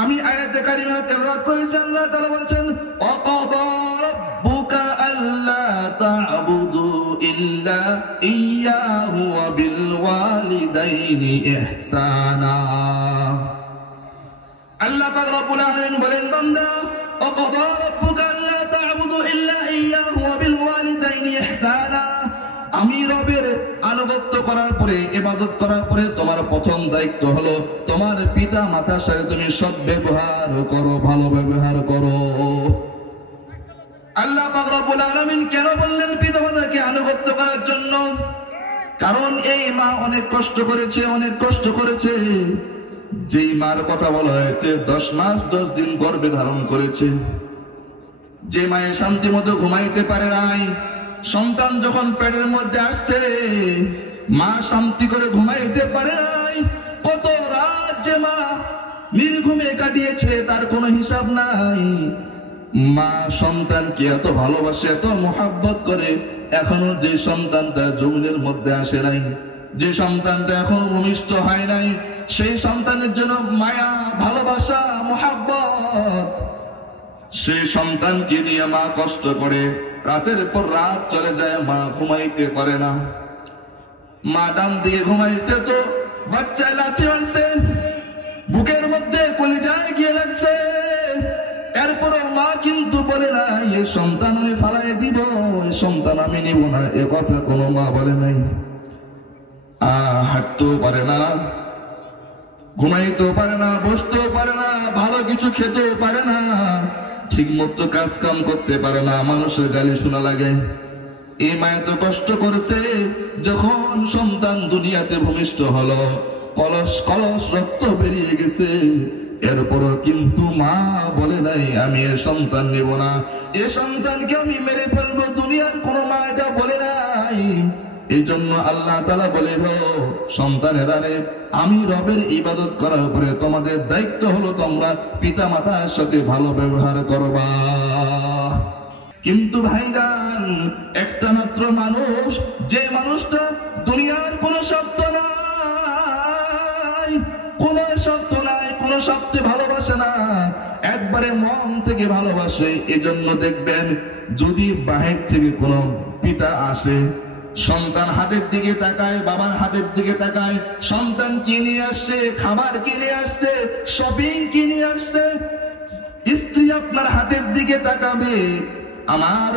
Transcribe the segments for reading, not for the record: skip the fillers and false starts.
আমি আয়াতে কারিমা তেলাওয়াত করেছি, আল্লাহ তাআলা বলেছেন ওয়াকাদা রাব্বুকা আল্লা তা'বুদু ইল্লা ইয়্যাহু ওয়া বিল ওয়ালিদাইনি ইহসানা। আল্লাহ পাক রব্বুল আলামিন বলেন, বান্দা ওয়াকাদা রাব্বুকা আল্লা তা'বুদু ইল্লা ইয়্যাহু ওয়া বিল ওয়ালিদাইনি ইহসানা। আমি রবের আনুগত্য করার পরে, ইবাদত করার পরে তোমার প্রথম দায়িত্ব হলো তোমার পিতা মাতার সাথে তুমি সৎ ব্যবহার করো, ভালো ব্যবহার করো। আল্লাহ পাক রব্বুল আলামিন কেন বললেন পিতা মাতাকে আনুগত্য করার জন্য? কারণ এই মা অনেক কষ্ট করেছে, অনেক কষ্ট করেছে। যেই মার কথা বলা হয়েছে 10 মাস 10 দিন গর্ভে ধারণ করেছে, যে মায়ে শান্তি মতো ঘুমাইতে পারে নাই, সন্তান যখন পেটের মধ্যে আসছে মা শান্তি করে ঘুমাইতে পারে নাই, কত রাত যে মা নির্ঘুমে কাটিয়েছে তার কোনো হিসাব নাই। মা সন্তানকে এত ভালোবাসে, এত মোহাব্বত করে, এখনো যে সন্তানটা জমিনের মধ্যে আসে নাই, যে সন্তানটা এখনো ভূমিষ্ঠ হয় নাই, সেই সন্তানের জন্য মায়া, ভালোবাসা, মোহাব্বত, সেই সন্তানকে নিয়ে মা কষ্ট করে, রাতের পর রাত চলে যায়, মা ঘুমাইতে পারে না। মা ডান দিয়ে ঘুমাইছে তো বাচ্চায় লাথি মারছে, বুকের মধ্যে কলিজায় গিয়ে লাগছে। এরপর মা কিন্তু বলে না এই সন্তান আমি ফালাই দিব, এই সন্তান আমি নিব না, এ কথা কোনো মা বলে নাই। হাঁটতেও পারে না, ঘুমাইতেও পারে না, বসতেও পারে না, ভালো কিছু খেতেও পারে না, ঠিক মতো কাজ কাম করতে পারে না, মানুষের গালি শোনা লাগে। এই মায়া তো কষ্ট করেছে। যখন সন্তান দুনিয়াতে ভূমিষ্ঠ হলো, কলস কলস রক্ত বেরিয়ে গেছে, এরপরও কিন্তু মা বলে নাই আমি এ সন্তান নেব না, এ সন্তানকে আমি মেরে ফেলবো। দুনিয়ার কোন মা এটা বলে নাই। এই জন্য আল্লাহ তাআলা বলে, সন্তানেরা রে, আমি রবের ইবাদত করার পরে তোমাদের দায়িত্ব হলো তোমরা পিতা মাতার সাথে ভালো ব্যবহার করবা। কিন্তু ভাইজান, একটা মাত্র মানুষ, যে মানুষটা দুনিয়ার কোনো শব্দ নাই, কোনো শব্দ নাই, কোনো শব্দে ভালোবাসে না, একবারে মন থেকে ভালোবাসে। এজন্য দেখবেন যদি বাহির থেকে কোনো পিতা আসে, সন্তান হাতের দিকে তাকায়, বাবার হাতের দিকে তাকায়, সন্তান কিনে আসছে, খাবার কিনে আসছে, শপিং কিনে আসছে, স্ত্রী আপনার হাতের দিকে তাকাবে, আমার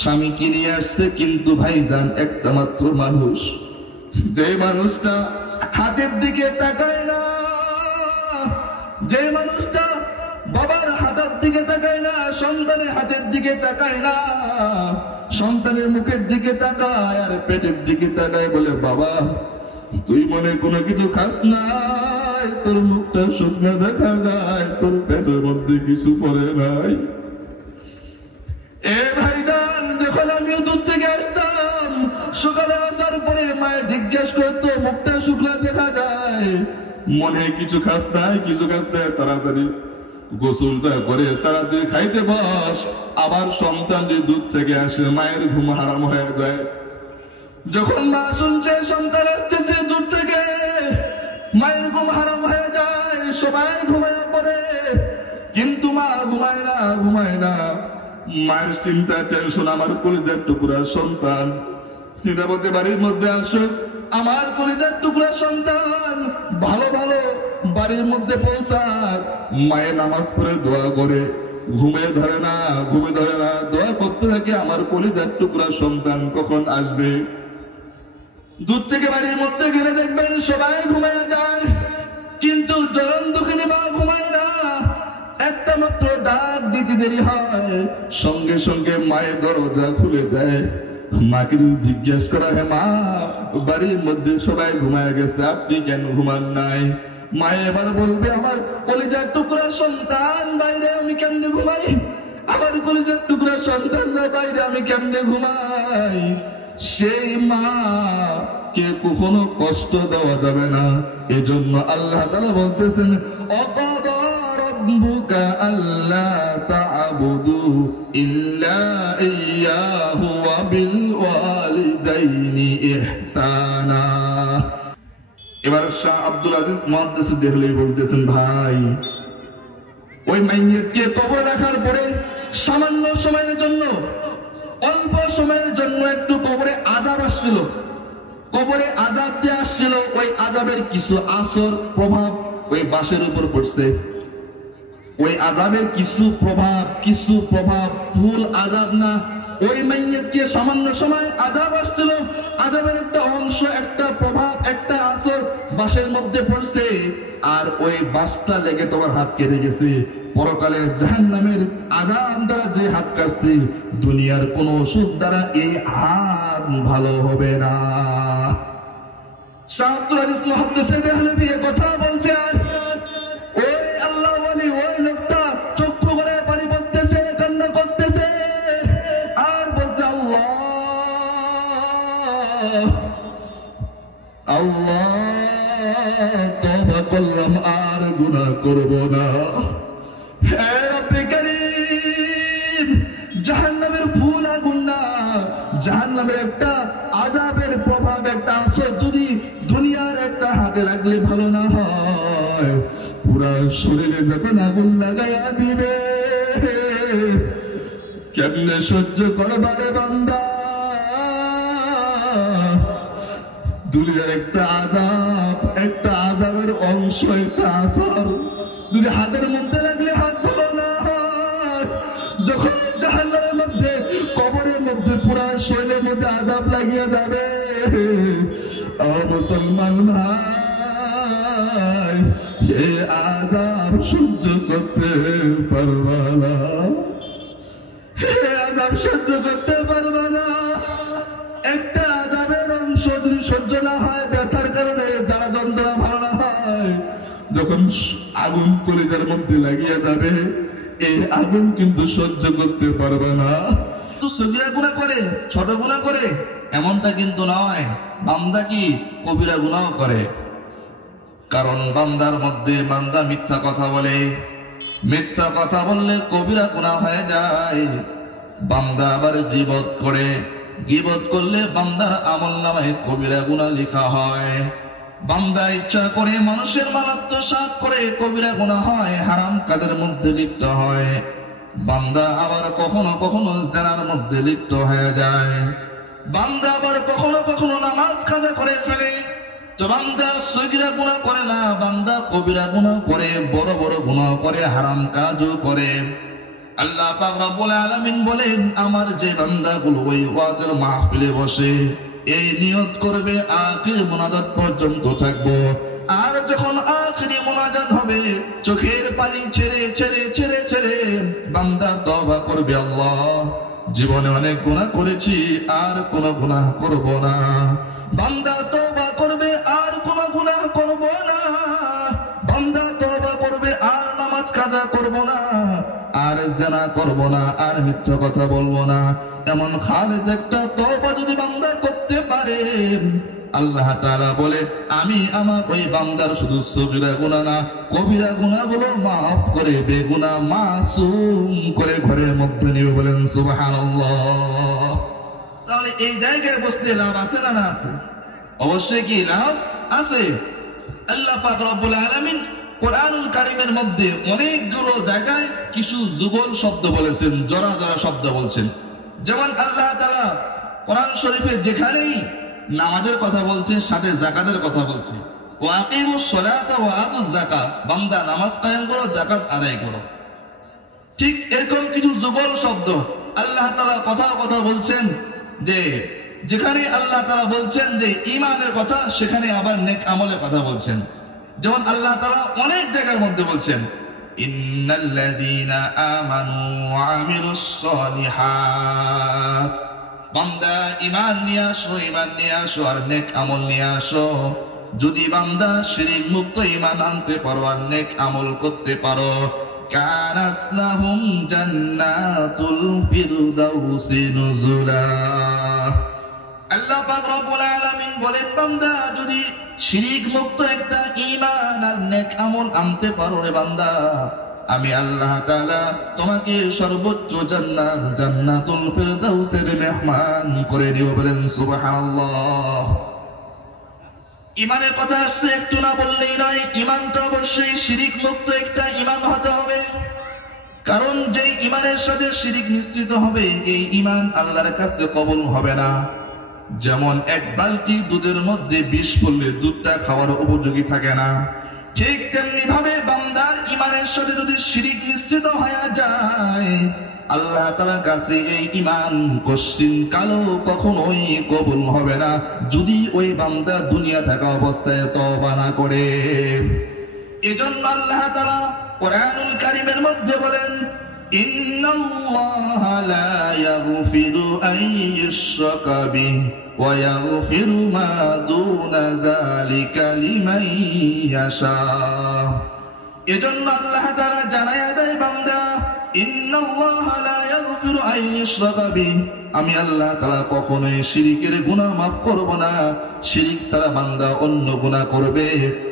স্বামী কিনে আসছে। কিন্তু ভাইজান, একটা মাত্র মানুষ, যে মানুষটা হাতের দিকে তাকায় না, যে মানুষটা বাবার হাতের দিকে তাকায় না, সন্তানের হাতের দিকে তাকায় না, সন্তানের মুখের দিকে তাকায় আর পেটের দিকে তাকায়, বলে বাবা তুই মনে কোনো কিছু খাস নাই, তোর মুখটা শুকনো দেখা যায়, তোর পেটের মধ্যে কিছু পড়ে নাই। এ ভাইজান, যখন আমিও দূর থেকে আসতাম, সকালে আসার পরে মায়ের জিজ্ঞেস করতো মুখটা শুকনো দেখা যায়, মনে কিছু খাস নাই, কিছু খাস নাই, তাড়াতাড়ি গোসলটা করে তাড়াতাড়ি খাইতে বস। আবার সন্তান যে দুধ থেকে আসে, মায়ের ঘুম হারাম হয়ে যায়। যখন মা শুনছে সন্তান আসতেছে দুধ থেকে, মায়ের ঘুম হারাম হয়ে যায়, সবাই ঘুমায় পড়ে, কিন্তু মা ঘুমায় না, ঘুমায় না। মায়ের চিন্তা, টেনশন, আমার কলিজার টুকরা সন্তান নিরাপদে বাড়ির মধ্যে আসুক, আমার কলিজার টুকরা সন্তান ভালো ভালো বাড়ির মধ্যে পৌঁছাক। মায়ের নামাজ পড়ে দোয়া করে, ঘুমে ধরে না, ঘুমে ধরে না, দোয়া করতে থাকে আমার কলিজার টুকরা সন্তান কখন আসবে। দূর থেকে বাড়ির মধ্যে গেলে দেখবেন সবাই ঘুমায় যায়, কিন্তু জরন দুঃখিনী মা ঘুমায় না। একটা মাত্র ডাক দিতে দেরি হয়, সঙ্গে সঙ্গে মায়ের দরজা খুলে দেয়। মাকে জিজ্ঞেস করা হয়, মা বাড়ির মধ্যে সবাই ঘুমায় গেছে, আপনি কেন ঘুমান নাই? মা এবার বলবে, আমার কলিজার টুকরা সন্তান বাইরে, আমি কেমনে ঘুমাই? আমার কলিজার টুকরা সন্তান বাইরে, আমি কেমনে ঘুমাই? সেই মা কে কখনো কষ্ট দেওয়া যাবে না। এজন্য আল্লাহ তাআলা বলতেছেন, অকাদা রাব্বুকা আল্লা তা'বুদু ইল্লা ইয়্যাহু ওয়া বিল ওয়ালিদাইনি ইহসানা। এবার শাহ আব্দুল আজিজ মুহাদ্দিস দেহলভী বলতেছেন, ভাই ওই মাইয়িতকে কবরে রাখার পরে সামান্য সময়ের জন্য, অল্প সময়ের জন্য একটু কবরে আযাব আসছিল, কবরে আযাব দিয়ে আসছিল। ওই আযাবের কিছু আসর প্রভাব ওই বাঁশের উপর পড়ছে। ওই আযাবের কিছু প্রভাব, ফুল আযাব না। ওই মাইয়িতকে সামান্য সময় আযাব আসছিল, আযাবের একটা অংশ, একটা প্রভাব, একটা আসর বাঁশের মধ্যে পড়ছে, আর ওই বাঁশটা লেগে তোমার হাত কেটে গেছে। পরকালের জাহান্নামের আযাব দ্বারা যে হাত কাটছে, দুনিয়ার কোন ওষুধ দ্বারা এই হাত ভালো হবে না। শাহ আব্দুল আজিজ মুহাদ্দিস দেহলভী কথা বলছেন। ওই আল্লাহ ওয়ালি, ওই লোকটা চক্ষু করে পানি পড়তেছে, কান্না করতেছে, আর বলতে আল্লাহ তওবা করলাম, আর গুনাহ করব না। হে রব্বে কারীম, জাহান্নামের ফুল আগুন না, জাহান্নামের একটা আযাবের প্রভাব, একটা আসর যদি দুনিয়ার একটা হাতে লাগলে ভালো না হয়, পুরা শরীরে যখন আগুন লাগাইয়া দিবে, কেমনে সহ্য করবারে বান্দা? দুনিয়ার একটা আযাব, একটা আযাবের অংশ, একটা আসর যদি হাতের মধ্যে লাগলে হাত ভালো না হয়, যখন জাহান্নামের মধ্যে, কবরের মধ্যে, পুরা শরীরের মধ্যে আযাব লাগিয়ে যাবে, মুসলমান ভাই, এ আযাব সহ্য করতে পারবা না, আযাব সহ্য করতে পারবা না। একটা আযাবের অংশ যদি সহ্য না হয়, ব্যথার কারণে যারা যন্ত্রণা ভালো না হয়, যখন আগুন কলিজার মধ্যে লাগিয়ে যাবে, এই আগুন কিন্তু সহ্য করতে পারবে না। তো সগীরা গুনাহ করে, ছোট গুনাহ করে এমনটা কিন্তু নয়, বান্দা কি কবিরা গুনাহ করে। কারণ বান্দার মধ্যে, বান্দা মিথ্যা কথা বলে, মিথ্যা কথা বললে কবিরা গুনাহ হয়ে যায়। বান্দা আবার গীবত করে, গীবত করলে বান্দার আমলনামায় কবিরা গুনাহ লেখা হয়। বান্দা ইচ্ছা করে মানুষের মাল আত্মসাৎ করে, কবিরা গুনাহ হয়, হারাম কাজের মধ্যে লিপ্ত হয়। বান্দা আবার কখনো কখনো জিনার মধ্যে লিপ্ত হয়ে যায়। বান্দা আবার কখনো কখনো নামাজ কাজা করে ফেলে। তো বান্দা সগীরা গুনাহ করে না, বান্দা কবিরা গুনাহ করে, বড় বড় গুনাহ করে, হারাম কাজও করে। আল্লাহ পাক রব্বুল আলামিন বলেন, আমার যে বান্দাগুলো ওই ওয়াজের মাহফিলে বসে এই নিয়ত করবে আখির মুনাজাত পর্যন্ত থাকবো, আর যখন আখিরি মুনাজাত হবে, চোখের পানি ছেড়ে ছেড়ে ছেড়ে ছেড়ে বান্দা তওবা করবে, আল্লাহ জীবনে অনেক গুনাহ করেছি, আর কোনো গুনাহ করব না। বান্দা তওবা করবে, আর কোনো গুনাহ করব না। বান্দা তওবা করবে, আর নামাজ কাজা করব না, আর জিনা করব না, আর মিথ্যা কথা বলবো না। এমন খালেদ একটা তওবা যদি বান্দা করতে পারে, আল্লাহ তাআলা বলে আমি আমার ওই বান্দার শুধু সগীরা গুনাহ না, কবিরা গুনাহগুলো মাফ করে, বেগুনাহ মাসুম করে ঘরের মধ্যে নিয়ে। বলেন সুবহানাল্লাহ। তাহলে এই জায়গায় বসতে লাভ আছে না না আছে? অবশ্যই কি লাভ আছে। আল্লাহ পাক রব্বুল আলামিন কোরআনুল কারীমের মধ্যে অনেকগুলো জায়গায় কিছু যুগল শব্দ বলেছেন, জোড়া জোড়া শব্দ বলছেন। যেমন আল্লাহ তাআলা কোরআন শরীফে যেখানেই নামাজের কথা বলছে, সাথে যাকাতের কথা বলছে, ওয়া আকিমুস সালাতা ওয়া আতুজ যাকাত, বান্দা নামাজ কায়েম করো, যাকাত আদায় করো। ঠিক এরকম কিছু যুগল শব্দ আল্লাহ তাআলা কথা বলছেন, যে যেখানে আল্লাহ তাআলা বলছেন যে ঈমানের কথা, সেখানে আবার নেক আমলের কথা বলছেন। যেমন আল্লাহ তাআলা অনেক জায়গার মধ্যে বলছেন, ইন্নাল্লাযীনা আমানু ওয়া আমিলুস সলিহাত, বান্দা ঈমান নিয়ে আসো, ঈমান নিয়ে আসো, আর নেক আমল নিয়ে আসো। যদি বান্দা শিরক মুক্ত ঈমান আনতে পারো, আর নেক আমল করতে পারো, কানাত লাহুম জান্নাতুল ফিরদাউসি নুজুলা। আল্লাহ পাক রব্বুল আলামিন বলেন, বান্দা যদি শিরক মুক্ত একটা ঈমান আর নেক আমল আনতে পারো রে বান্দা, আমি আল্লাহ তাআলা তোমাকে সর্বোচ্চ জান্নাত, জান্নাতুল ফিরদাউসের মেহমান করে দিব। বলেন সুবহানাল্লাহ। ঈমানের কথা আসছে, একটু না বললেই নয়। ঈমান তো অবশ্যই শিরক মুক্ত একটা ঈমান হতে হবে। কারণ যে ইমানের সাথে শিরিক মিশ্রিত হবে এই ইমান আল্লাহর কাছে কবুল হবে না। যেমন এক বালতি দুধের মধ্যে বিষ পড়লে দুধটা খাওয়ার উপযোগী থাকে না, ঠিক তেমনি ভাবে বান্দার ইমানের সাথে যদি শিরিক মিশ্রিত হয়ে যায় আল্লাহ তাআলার কাছে এই ইমান কশিন কালো কখনোই কবুল হবে না, যদি ওই বান্দা দুনিয়া থাকা অবস্থায় তওবা না করে। এজন্য আল্লাহ তাআলা কুরআনুল কারীমের মধ্যে বলেন, ইন্নাল্লাহা লা ইয়াগফিরু আন ইউশরাকা বিহি ওয়া ইয়াগফিরু মা দুনা যালিকা লিমান ইয়াশা। এজন্য আল্লাহ তাআলা জানায়া দেয় বান্দা, ইন্নাল্লাহা লা ইয়াগফিরু আন ইউশরাকা বিহি, আমি আল্লাহ তাআলা কখনোই শিরকের গুনাহ মাফ করব না। শিরক ছাড়া বান্দা অন্য গুনাহ করবে,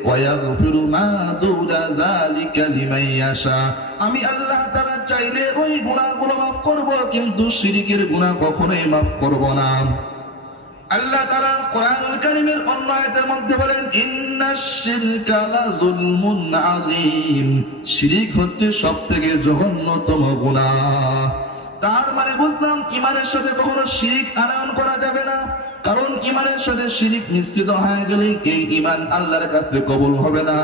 ওয়া ইয়াগফিরু মা দুনা যালিকা লিমান ইয়াশা, আমি আল্লাহ তাআলা চাইলে ওই গুনাহগুলো মাফ করব, কিন্তু শিরকের গুনাহ কখনোই মাফ করব না। আল্লাহ তাআলা কোরআনুল কারীমের অন্য আয়াতের মধ্যে বলেন, ইন্নাশ শিরকা লাযুলমুন আযীম, শিরক হচ্ছে সবথেকে জঘন্যতম গুনাহ। তার মানে বুঝলাম ইমানের সাথে কখনো শিরক আনয়ন করা যাবে না, কারণ ইমানের সাথে শিরক মিশ্রিত হয়ে গেলে এই ইমান আল্লাহর কাছে কবুল হবে না।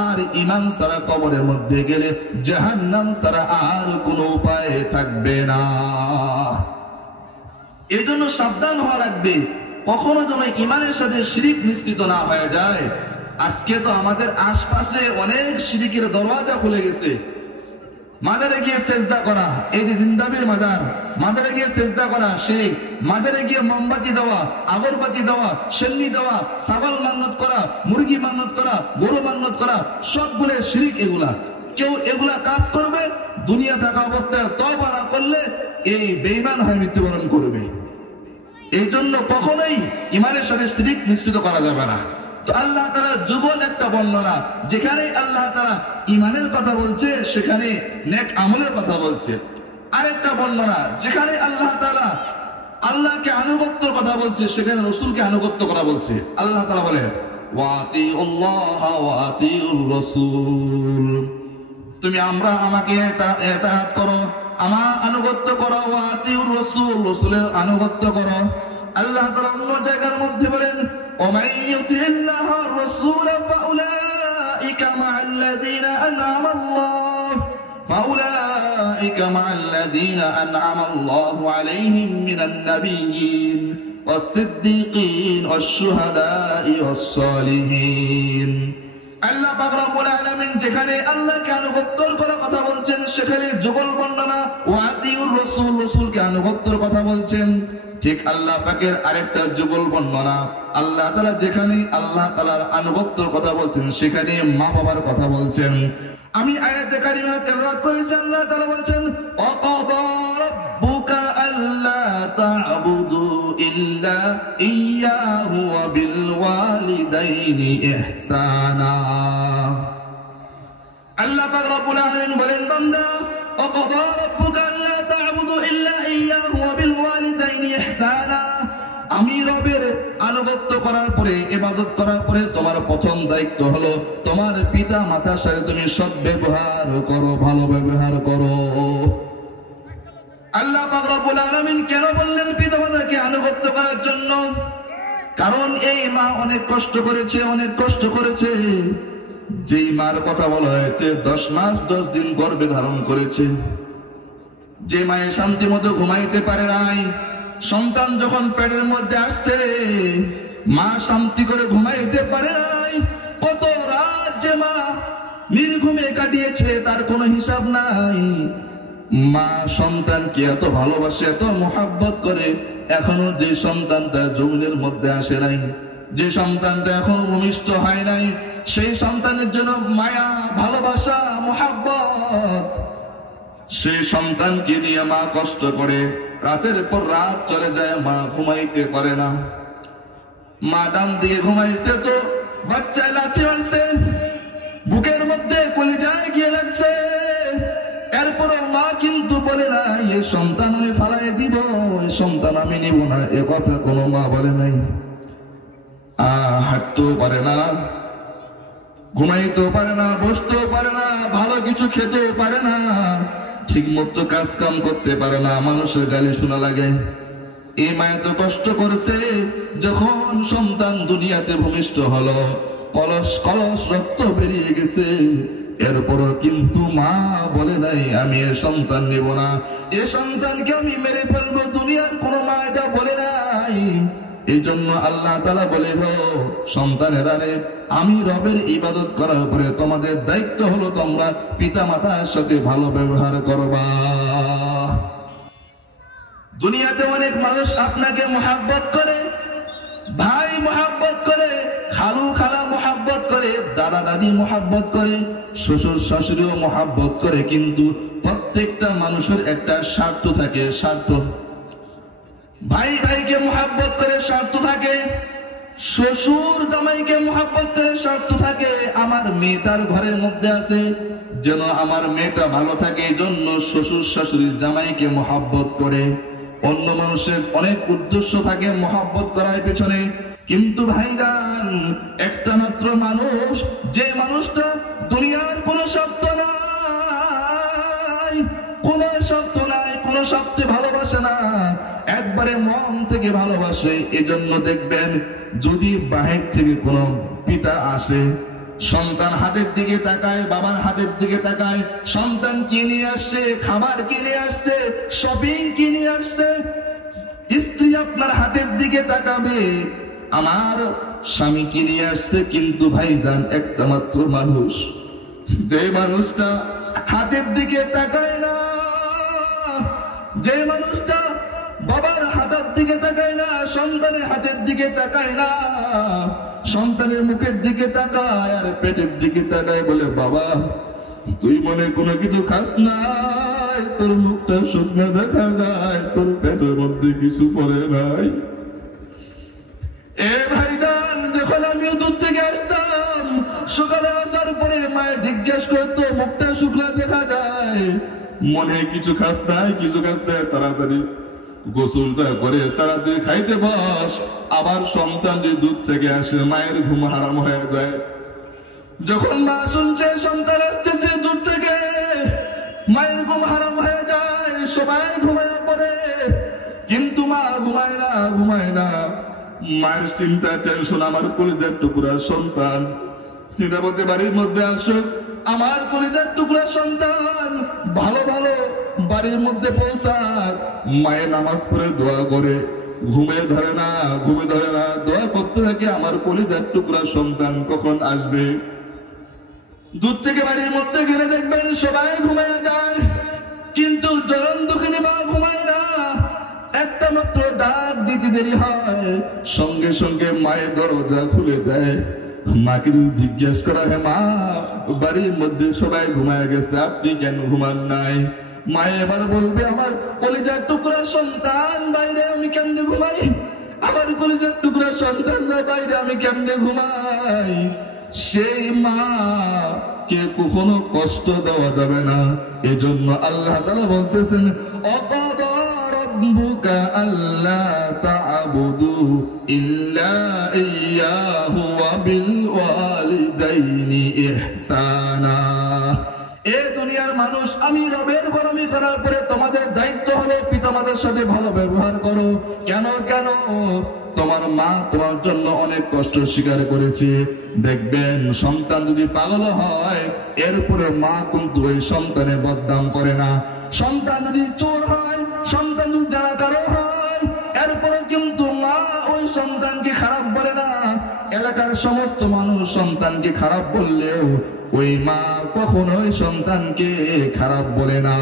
আর ইমান ছাড়া কবরের মধ্যে গেলে জাহান্নাম ছাড়া আর কোনো উপায় থাকবে না। এজন্য সাবধান হওয়া লাগবে, কখনো যেন ইমানের সাথে শিরক মিশ্রিত না হয়ে যায়। আজকে তো আমাদের আশপাশে অনেক শিরকের দরওয়াজা খুলে গেছে। মাজারে গিয়ে সেজদা করা, এই যে জিন্দাবির মাজার, মাজারে গিয়ে সেজদা করা শিরক, মাজারে গিয়ে মোমবাতি দেওয়া, আগরবাতি দেওয়া, সেন্নি দেওয়া, ছাগল মান্নত করা, মুরগি মান্নত করা, গরু মান্নত করা, সবগুলো শিরক। এগুলা কেউ এগুলা কাজ করবে, দুনিয়া থাকা অবস্থায় তওবা না করলে এই বেঈমান হয়ে মৃত্যুবরণ করবে। এই জন্য কখনোই ইমানের সাথে শিরক মিশ্রিত করা যাবে না। তো আল্লাহ তাআলা যুগল একটা বর্ণনা, যেখানে আল্লাহ তাআলা ইমানের কথা বলছে সেখানে নেক আমলের কথা বলছে। আরেকটা বর্ণনা যেখানে আল্লাহ তাআলা আল্লাহকে আনুগত্যের কথা বলছে সেখানে রাসূলকে আনুগত্য করা বলছে। আল্লাহ তাআলা বলেন, ওয়াতিউল্লাহ ওয়া আতিউর রাসূল, তুমি আমাকে ইতাআত করো, আমার আনুগত্য করো, ওয়া আতিউর রাসূল, রাসূলের আনুগত্য করো। আল্লাহ তাআলা অন্য জায়গার মধ্যে বলেন, ومن يطع الله والرسول فأولئك مع الذين أنعم الله عليهم من النبيين والصديقين والشهداء والصالحين। আল্লাহ পাক রব্বুল আলামিন যেখানে আল্লাহকে আনুগত্যের কথা বলছেন সেখানে যুগল বর্ণনা ওয়া আতিউর রাসূল, রাসূলকে আনুগত্যের কথা বলছেন। ঠিক আল্লাহ পাকের আরেকটা যুগল বর্ণনা, আল্লাহ তাআলা যেখানে আল্লাহ তাআলার আনুগত্যের কথা বলছেন সেখানে মা বাবার কথা বলছেন। আমি আয়াতে কারিমা তেলাওয়াত করেছি, আল্লাহ তাআলা বলছেন, ওয়াকাদা রাব্বুকা আল্লা তা'বুদু ইল্লা ইয়্যাহু ওয়া বিল ওয়ালিদাইনি ইহসানা। আল্লাহ পাক রব্বুল আলামিন বলেন, বান্দা ওয়াকাদা রাব্বুকা আল্লা তা'বুদু ইল্লা ইয়্যাহু ওয়া বিল ওয়ালিদাইনি ইহসানা, আমি রবের আনুগত্য করার পরে, ইবাদত করার পরে তোমার প্রথম দায়িত্ব হলো তোমার পিতা মাতার সাথে তুমি সৎ ব্যবহার করো, ভালো ব্যবহার করো। আল্লাহ পাক রব্বুল আলামিন কেন বললেন পিতা মাতাকে আনুগত্য করার জন্য? কারণ এই মা অনেক কষ্ট করেছে, অনেক কষ্ট করেছে। যেই মার কথা বলা হয়েছে 10 মাস 10 দিন গর্ভে ধারণ করেছে, যে মায়ের শান্তি মতো ঘুমাইতে পারে নাই, সন্তান যখন পেটের মধ্যে আসছে মা শান্তি করে ঘুমাইতে পারে নাই, কত রাত যে মা নির্ঘুমে কাটিয়েছে তার কোনো হিসাব নাই। মা সন্তানকে এত ভালোবাসে, এত মোহাব্বত করে, এখনো যে সন্তানটা যৌনের মধ্যে আসে নাই, যে সন্তানটা এখনো ভূমিষ্ঠ হয় নাই, সেই সন্তানের জন্য মায়া, ভালোবাসা, মোহাব্বত, সেই সন্তানকে নিয়ে মা কষ্ট করে, রাতের পর রাত চলে যায়, মা ঘুমাইতে পারে না। মা ডান দিয়ে ঘুমাইছে তো বাচ্চায় লাথি মারছে, বুকের মধ্যে কলিজায় গিয়ে লাগছে, এরপরে মা কিন্তু বলে না এই সন্তান আমি ফালাই দিব, এই সন্তান আমি নিব না, এ কথা কোনো মা বলে নাই। হাঁটতেও পারে না, ঘুমাইতেও পারে না, বসতেও পারে না, ভালো কিছু খেতেও পারে না, ঠিক মতো কাজ কাম করতে পারে না, মানুষের গালি শোনা লাগে। এই মা এত কষ্ট করেছে, যখন সন্তান দুনিয়াতে ভূমিষ্ঠ হলো, কলস কলস রক্ত বেরিয়ে গেছে, এরপরও কিন্তু মা বলে নাই আমি এ সন্তান নেব না, এ সন্তানকে আমি মেরে ফেলবো। দুনিয়ার কোনো মা এটা বলে নাই। এই জন্য আল্লাহ তাআলা বলে, সন্তানেরা রে, আমি রবের ইবাদত করার পরে তোমাদের দায়িত্ব হলো তোমরা পিতা মাতার সাথে ভালো ব্যবহার করবা। দুনিয়াতে অনেক মানুষ আপনাকে মোহাব্বত করে, ভাই মোহাব্বত করে, খালু খালা মোহাব্বত করে, দাদা দাদি মোহাব্বত করে, শ্বশুর শাশুড়িও মোহাব্বত করে, কিন্তু প্রত্যেকটা মানুষের একটা স্বার্থ থাকে। স্বার্থ, ভাই ভাইকে মোহাব্বত করে স্বার্থ থাকে, শ্বশুর জামাইকে মোহাব্বত করে স্বার্থ থাকে। আমার মেয়েটার ঘরের মধ্যে আছে, যেন আমার মেয়েটা ভালো থাকে, এই জন্য শ্বশুর শাশুড়ির জামাইকে মোহাব্বত করে। অন্য মানুষের অনেক উদ্দেশ্য থাকে মোহাব্বত করার পেছনে, কিন্তু ভাইজান একটা মাত্র মানুষ, যে মানুষটা দুনিয়ার কোনো স্বার্থ নাই, কোনো স্বার্থ নাই, কোনো স্বার্থে ভালোবাসে না, একবারে মন থেকে ভালোবাসে। এজন্য দেখবেন যদি বাহির থেকে কোনো পিতা আসে, সন্তান হাতের দিকে তাকায়, বাবার হাতের দিকে তাকায়, সন্তান কিনে আসছে, খাবার কিনে আসছে, শপিং কিনে আসছে, স্ত্রী আপনার হাতের দিকে তাকাবে, আমার স্বামী কিনে আসছে। কিন্তু ভাইজান একটা মাত্র মানুষ, যে মানুষটা হাতের দিকে তাকায় না, যে মানুষটা বাবার হাতের দিকে তাকায় না, সন্তানের হাতের দিকে তাকায় না, সন্তানের মুখের দিকে তাকায় আর পেটের দিকে তাকায়, বলে বাবা তুই মনে কোনো কিছু খাস নাই, তোর মুখটা শুকনো দেখা যায়, তোর পেটের মধ্যে কিছু পড়ে নাই। এ ভাইজান, যখন আমিও দূর থেকে আসতাম, সকালে আসার পরে মায়ের জিজ্ঞেস করতো মুখটা শুকনো দেখা যায়, মনে কিছু খাস নাই, কিছু খাস নাই, তাড়াতাড়ি গোসলটা করে তাড়াতাড়ি খাইতে বস। আবার সন্তান যে দুধ থেকে আসে, মায়ের ঘুম হারাম হয়ে যায়। যখন মা শুনছে সন্তান আসতেছে দুধ থেকে, মায়ের ঘুম হারাম হয়ে যায়, সবাই ঘুমায় পড়ে, কিন্তু মা ঘুমায় না, ঘুমায় না। মায়ের চিন্তা, টেনশন, আমার কলিজার টুকরা সন্তান নিরাপদে বাড়ির মধ্যে আসুক, আমার কলিজার টুকরা সন্তান ভালো ভালো বাড়ির মধ্যে পৌঁছাক। মায়ের নামাজ পড়ে দোয়া করে, ঘুমে ধরে না, ঘুমে ধরে না, দোয়া করতে থাকে আমার কলিজার টুকরা সন্তান কখন আসবে। দূর থেকে বাড়ির মধ্যে গেলে দেখবেন সবাই ঘুমিয়ে যায়, কিন্তু জরন দুঃখিনী মা ঘুমায় না। একটা মাত্র ডাক দিতে দেরি হয়, সঙ্গে সঙ্গে মায়ের দরজা খুলে দেয়। মাকে জিজ্ঞেস করা হয়, মা বাড়ির মধ্যে সবাই ঘুমায় গেছে, আপনি কেন ঘুমান নাই? মা এবার বলবে, আমার কলিজার টুকরা সন্তান বাইরে, আমি কেমনে ঘুমাই? আমার কলিজার টুকরা সন্তান বাইরে, আমি কেমনে ঘুমাই? সেই মা কে কখনো কষ্ট দেওয়া যাবে না। এজন্য আল্লাহ তাআলা বলতেছেন, অকাদা রাব্বুকা আল্লা তা'বুদু ইল্লা ইয়্যাহু ওয়া বিল ওয়ালিদাইনি ইহসানা। এ দুনিয়ার মানুষ, আমি রবের গোলামি করার পরে তোমাদের দায়িত্ব হলো পিতামাতার সাথে ভালো ব্যবহার করো। কেন কেন? তোমার মা তোমার জন্য অনেক কষ্ট স্বীকার করেছে। দেখবেন সন্তান যদি পাগল হয়, এরপরে মা কিন্তু ওই সন্তানের বদনাম করে না। সন্তান যদি চোর হয়, সন্তান যদি জানাকারো হয়, এরপরে কিন্তু মা ওই সন্তানকে খারাপ বলে না। এলাকার সমস্ত মানুষ সন্তানকে খারাপ বললেও ওই মা কখনোই সন্তানকে খারাপ বলে না।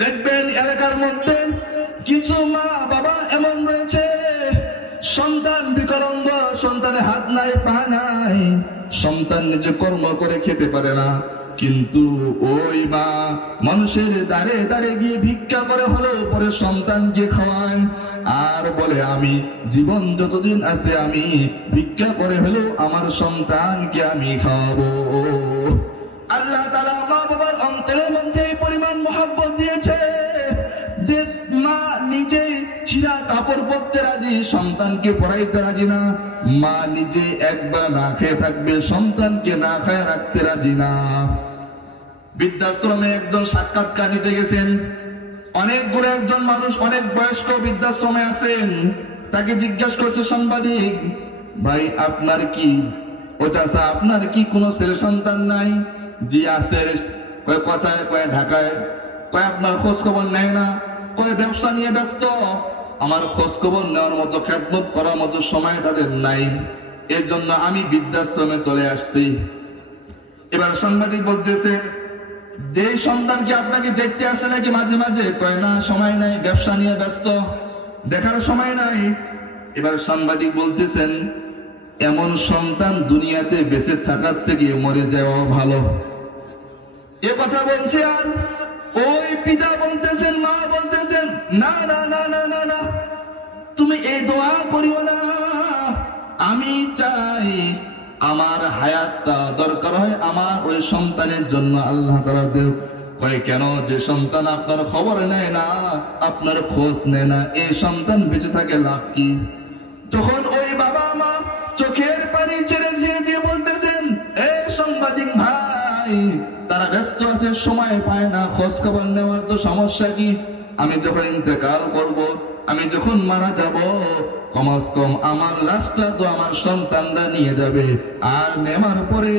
দেখবেন এলাকার মধ্যে কিছু মা বাবা এমন রয়েছে, সন্তান বিকলাঙ্গ, সন্তানের হাত নাই পা নাই, সন্তান নিজে কর্ম করে খেতে পারে না, কিন্তু ওই মা মানুষের দাঁড়ে দাঁড়ে গিয়ে ভিক্ষা করে হলেও পরে সন্তানকে খাওয়ায়, আর বলে আমি জীবন যতদিন আছে আমি ভিক্ষা করে হলেও আমার সন্তানকে আমি খাওয়াবো। আল্লাহ তাআলা মা বাবার অন্তরের মধ্যে এই পরিমাণ মহব্বত দিয়েছে যে মা নিজে ছিঁড়া কাপড় পরতে রাজি, সন্তানকে পরাইতে রাজি না। মা নিজে একবার না খেয়ে থাকবে, সন্তানকে না খায় রাখতে রাজি না। বৃদ্ধাশ্রমে একজন সাক্ষাৎকার নিতে গেছেন। অনেকগুলো একজন মানুষ, অনেক বয়স্ক বৃদ্ধাশ্রমে আছেন। তাকে জিজ্ঞাসা করছে সাংবাদিক, ভাই আপনার কি, ও চাচা আপনার কি কোনো ছেলে সন্তান নাই? জি আছে। কয় কোথায়? কয় ঢাকায়। কয় আপনার খোঁজ খবর নেয় না? কয় ব্যবসা নিয়ে ব্যস্ত, আমার খোঁজ খবর নেওয়ার মতো, খেদমত করার মতো সময় তাদের নাই, এর জন্য আমি বৃদ্ধাশ্রমে চলে আসছি। এবার সাংবাদিক বলতেছে, যে সন্তান কি আপনাকে দেখতে আসে নাকি মাঝে মাঝে? কয় না, সময় নাই, ব্যবসা নিয়ে ব্যস্ত, দেখার সময় নাই। এবার সাংবাদিক বলতেছেন, এমন সন্তান দুনিয়াতে বেঁচে থাকার থেকে মরে যাওয়া ভালো। এ কথা বলছে, আর ওই পিতা বলতেছেন, মা বলতেছেন, না না না না না না, তুমি এই দোয়া করিও না। আমি চাই আমার হায়াতটা দরকার হয় আমার ওই সন্তানের জন্য আল্লাহ তাআলা দেব। কয় কেন? যে সন্তান আপনার খবর নেয় না, আপনার খোঁজ নেয় না, এই সন্তান বেঁচে থাকে লাভ কি? তখন ওই বাবা মা চোখের পানি ছেড়ে ছেড়ে দিয়ে বলতেছেন, এ সাংবাদিক ভাই, তারা ব্যস্ত আছে, সময় পায় না, খোঁজ খবর নেওয়ার তো সমস্যা কি? আমি যখন ইন্তেকাল করব, আমি যখন মারা যাব, কমাস কম আমার লাশটা তো আমার সন্তানরা নিয়ে যাবে, আর নেওয়ার পরে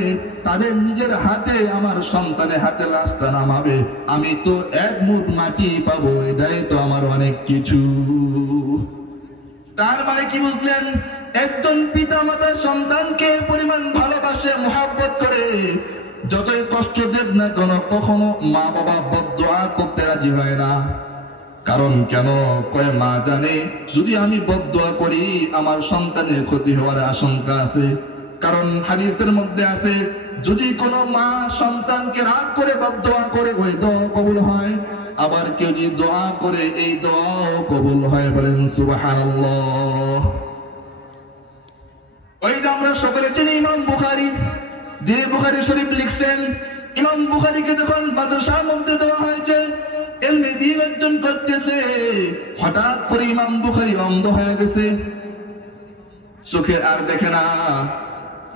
তাদের নিজের হাতে আমার সন্তানের হাতে লাশটা নামাবে, আমি তো এক মুঠ মাটি পাবো, এটাই তো আমার অনেক কিছু। তার মানে কি বুঝলেন? একজন পিতা মাতা সন্তানকে পরিমাণ ভালোবাসে, মোহাব্বত করে, যতই কষ্ট দেব না কেন, কখনো মা বাবা বদদুয়া করতে রাজি হয় না। কারণ কেন? কয় মা জানে যদি আমি বদদুয়া করি আমার সন্তানের ক্ষতি হওয়ার আশঙ্কা আছে। কারণ হাদিসের মধ্যে আছে, যদি কোনো মা সন্তানকে রাগ করে বদদুয়া করে, ওই দোয়া কবুল হয়। আবার কেউ যদি দোয়া করে, এই দোয়াও কবুল হয়। বলেন সুবহানাল্লাহ। ওইটা আমরা সকলে চিনি, ইমাম বুখারী, যিনি বুখারী শরীফ লিখছেন, ইমাম বুখারীকে যখন বাদশাহ মধ্যে দেওয়া হয়েছে, ইলমে দ্বীন অর্জন করতেছে, হঠাৎ করে ইমাম বুখারী অন্ধ হয়ে গেছে, চোখে আর দেখে না।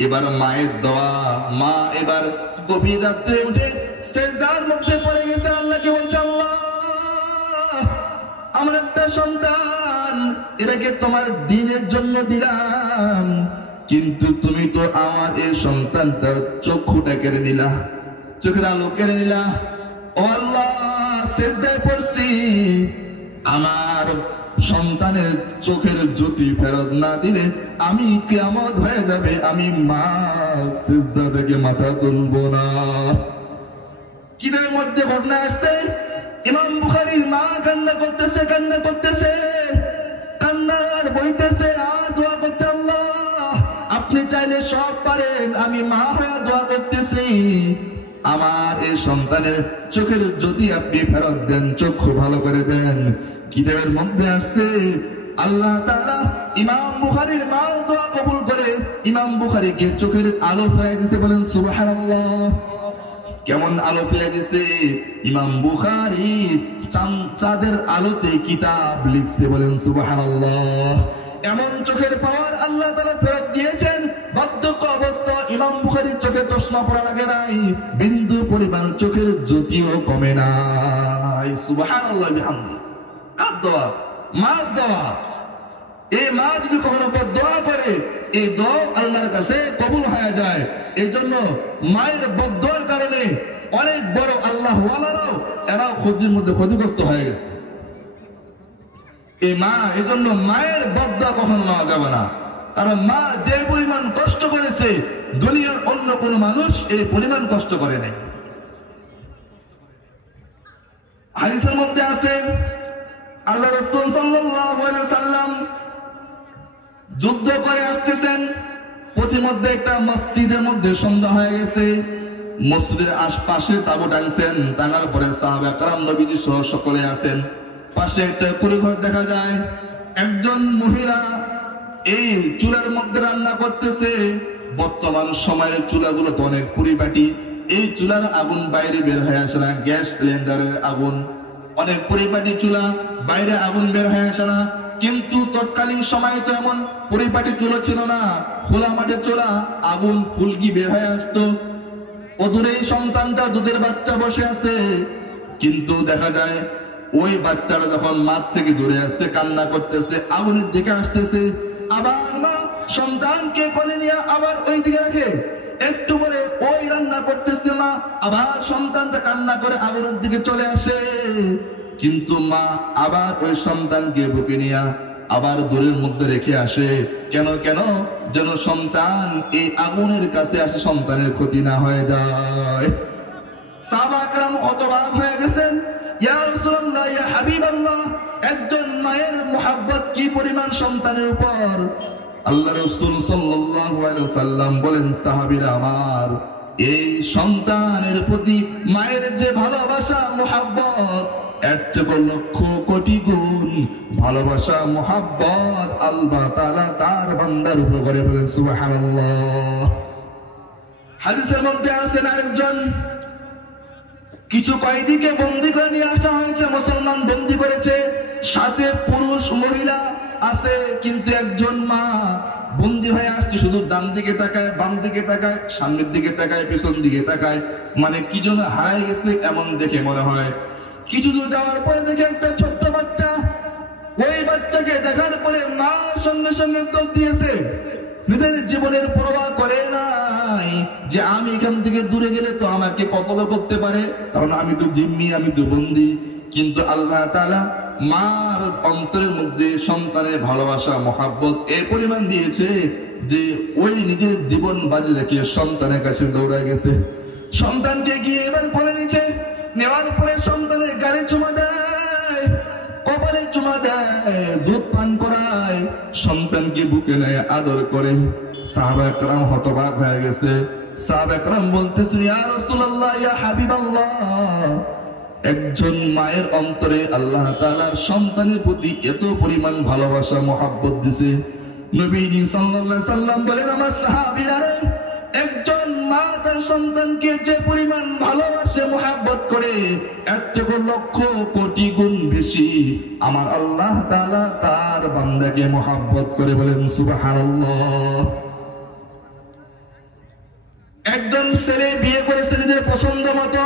এবার মায়ের দোয়া, মা এবার গভীর রাত্রে উঠে সিজদার মধ্যে পড়ে গেছে, আল্লাহকে বলছে, আল্লাহ আমার একটা সন্তান, এটাকে তোমার দ্বীনের জন্য দিলাম, কিন্তু তুমি তো আমার এই সন্তানটার চক্ষুটা কেড়ে নিলা, চোখের আলো কেড়ে নিলা। ও আল্লাহ, সিজদায় পড়ছি, আমার সন্তানের চোখের জ্যোতি ফেরত না দিলে আমি কিয়ামত হয়ে যাবে, আমি মা সিজদা থেকে মাথা তুলবো না। কিদের মধ্যে ঘটনা আসছে, ইমাম বুখারীর মা কান্না করতেছে, কান্না করতেছে, কান্নার বইতেছে, আর দোয়া করতে, আল্লাহ আপনি চাইলে সব পারেন, আমি মা হয়ে দোয়া করতেছি, আমার এই সন্তানের চোখের জ্যোতি আপনি ফেরত দেন, চক্ষু ভালো করে দেন। কিতাবের মধ্যে আসছে, আল্লাহ তাআলা ইমাম বুখারীর মার দোয়া কবুল করে ইমাম বুখারীকে চোখের আলো ফিরিয়ে দিয়েছে। বলেন সুবহানাল্লাহ। কেমন আলো ফিরিয়ে দিয়েছে? ইমাম বুখারী চাঁদের আলোতে কিতাব লিখছে। বলেন সুবহানাল্লাহ। এমন চোখের পাওয়ার আল্লাহ তাআলা ফেরত দিয়েছেন, বার্ধক্য অবস্থা ইমাম বুখারীর চোখে চশমা পড়া লাগে নাই, বিন্দু পরিমাণ চোখের জ্যোতিও কমে নাই। সুবহানাল্লাহ বিহামদি। আর দোয়া, মার দোয়া, এই মা যদি কখনো বদদোয়া করে, এই দোয়া আল্লাহর কাছে কবুল হয়ে যায়। এই জন্য মায়ের বদদোয়ার কারণে অনেক বড় আল্লাহ ওয়ালারাও এরাও ক্ষতির মধ্যে ক্ষতিগ্রস্ত হয়ে গেছে। এই মা, এই জন্য মায়ের বদদোয়া কখনো নেওয়া যাবে না। কারণ মা যে পরিমাণ কষ্ট করেছে, দুনিয়ার অন্য কোন মানুষ এই পরিমাণ কষ্ট করে নাই। হাদিসের মধ্যে আছে, আল্লাহ রাসূল সাল্লাল্লাহু আলাইহি ওয়াসাল্লাম যুদ্ধ করে আসতেছেন, পথিমধ্যে একটা মসজিদের মধ্যে সন্ধ্যা হয়ে গেছে, মসজিদের আশপাশে তাঁবু টানছেন, টানার পরে সাহাবা কেরাম নবীজি সহ সকলে আছেন। পাশে একটা কুড়িঘর দেখা যায়, একজন মহিলা এই চুলার মধ্যে রান্না করতেছে। বর্তমান সময়ের চুলাগুলো তো অনেক পরিপাটি, এই চুলার আগুন বাইরে বের হয়ে আসে না, গ্যাস সিলিন্ডারের আগুন, অনেক পরিপাটি চুলা, বাইরে আগুন বের হয়ে আসে না। কিন্তু তৎকালীন সময়ে তো এমন পরিপাটি চুলা ছিল না, খোলা মাঠে চুলা, আগুন ফুলকি বের হয়ে আসতো। অদূরেই সন্তানটা দুধের বাচ্চা বসে আছে, কিন্তু দেখা যায় ওই বাচ্চাটা যখন মাঠ থেকে দূরে আসছে, কান্না করতেছে, আগুনের দিকে আসতেছে, আবার মা সন্তানকে কোলে নিয়ে আবার ওই দিকে রাখে, একটু পরে ওই রান্না করতেছে মা, আবার সন্তানটা কান্না করে আগুনের দিকে চলে আসে, কিন্তু মা আবার ওই সন্তানকে বুকে নিয়ে আবার দূরের মধ্যে রেখে আসে। কেন কেন? যেন সন্তান এই আগুনের কাছে আসে, সন্তানের ক্ষতি না হয়ে যায়। সাহাবা کرام হতবাক হয়ে গেছেন, ইয়া রাসূলুল্লাহ, ইয়া হাবিবাল্লাহ, একজন মায়ের মুহাব্বত কি পরিমাণ সন্তানের উপর। আল্লাহ রাসূল সাল্লাল্লাহু আলাইহি ওয়াসাল্লাম বলেন, সাহাবীরা আমার, এই সন্তানের প্রতি মায়ের যে ভালোবাসা মুহাব্বত, এর থেকে লক্ষ কোটি গুণ ভালোবাসা মুহাব্বত আল্লাহ তাআলা তার বান্দার উপর করে। বলেন সুবহানাল্লাহ। হাদিসের মধ্যে আছেন আরেকজন, কিছু কয়েদিকে বন্দী করে নিয়ে আসা হয়েছে, মুসলমান বন্দী করেছে, সাথে পুরুষ মহিলা আছে, কিন্তু একজন মা বন্দী হয়ে আসছে, শুধু ডান দিকে তাকায়, বাম দিকে তাকায়, সামনের দিকে তাকায়, পিছন দিকে তাকায়, মানে কি যেন হারিয়ে গেছে এমন দেখে মনে হয়। কিছু দূর যাওয়ার পরে দেখে একটা ছোট্ট বাচ্চা, ওই বাচ্চাকে দেখার পরে মা সঙ্গে সঙ্গে দৌড় দিয়েছে, নিজের জীবনের পরোয়া করে নাই যে আমি এখান থেকে দূরে গেলে তো আমাকে কতল করতে পারে, কারণ আমি তো জিম্মি, আমি তো বন্দী। কিন্তু আল্লাহ তাআলা মার অন্তরের মধ্যে সন্তানের ভালোবাসা মহাব্বত এই পরিমাণ দিয়েছে যে ওই নিজের জীবন বাজি রেখে সন্তানের কাছে দৌড়ে গেছে, সন্তানকে গিয়ে এবার করে নিচ্ছে, নেওয়ার পরে সন্তানের গালে চুমা দেয়, কপালে চুমা দেয়, দুধ পান করায়, সন্তানকে বুকে নেয়, আদর করে। সাহাবা کرام হতবাক হয়ে গেছে। সাহাবা کرام বলতেছেন, ইয়া রাসূলুল্লাহ, ইয়া হাবিবাল্লাহ, একজন মায়ের অন্তরে আল্লাহ তাআলা সন্তানের প্রতি এত পরিমাণ ভালোবাসা মহব্বত দিয়েছে। নবীজি সাল্লাল্লাহু আলাইহি সাল্লাম বলেন, আমার সাহাবীরা, একজন মা তার সন্তানকে যে পরিমাণ ভালোবাসে মহব্বত করে, এর থেকে লক্ষ কোটি গুণ বেশি আমার আল্লাহ তাআলা তার বান্দাকে মহব্বত করে। বলেন সুবহানাল্লাহ। একজন ছেলে বিয়ে করেছে নিজের পছন্দ মতো,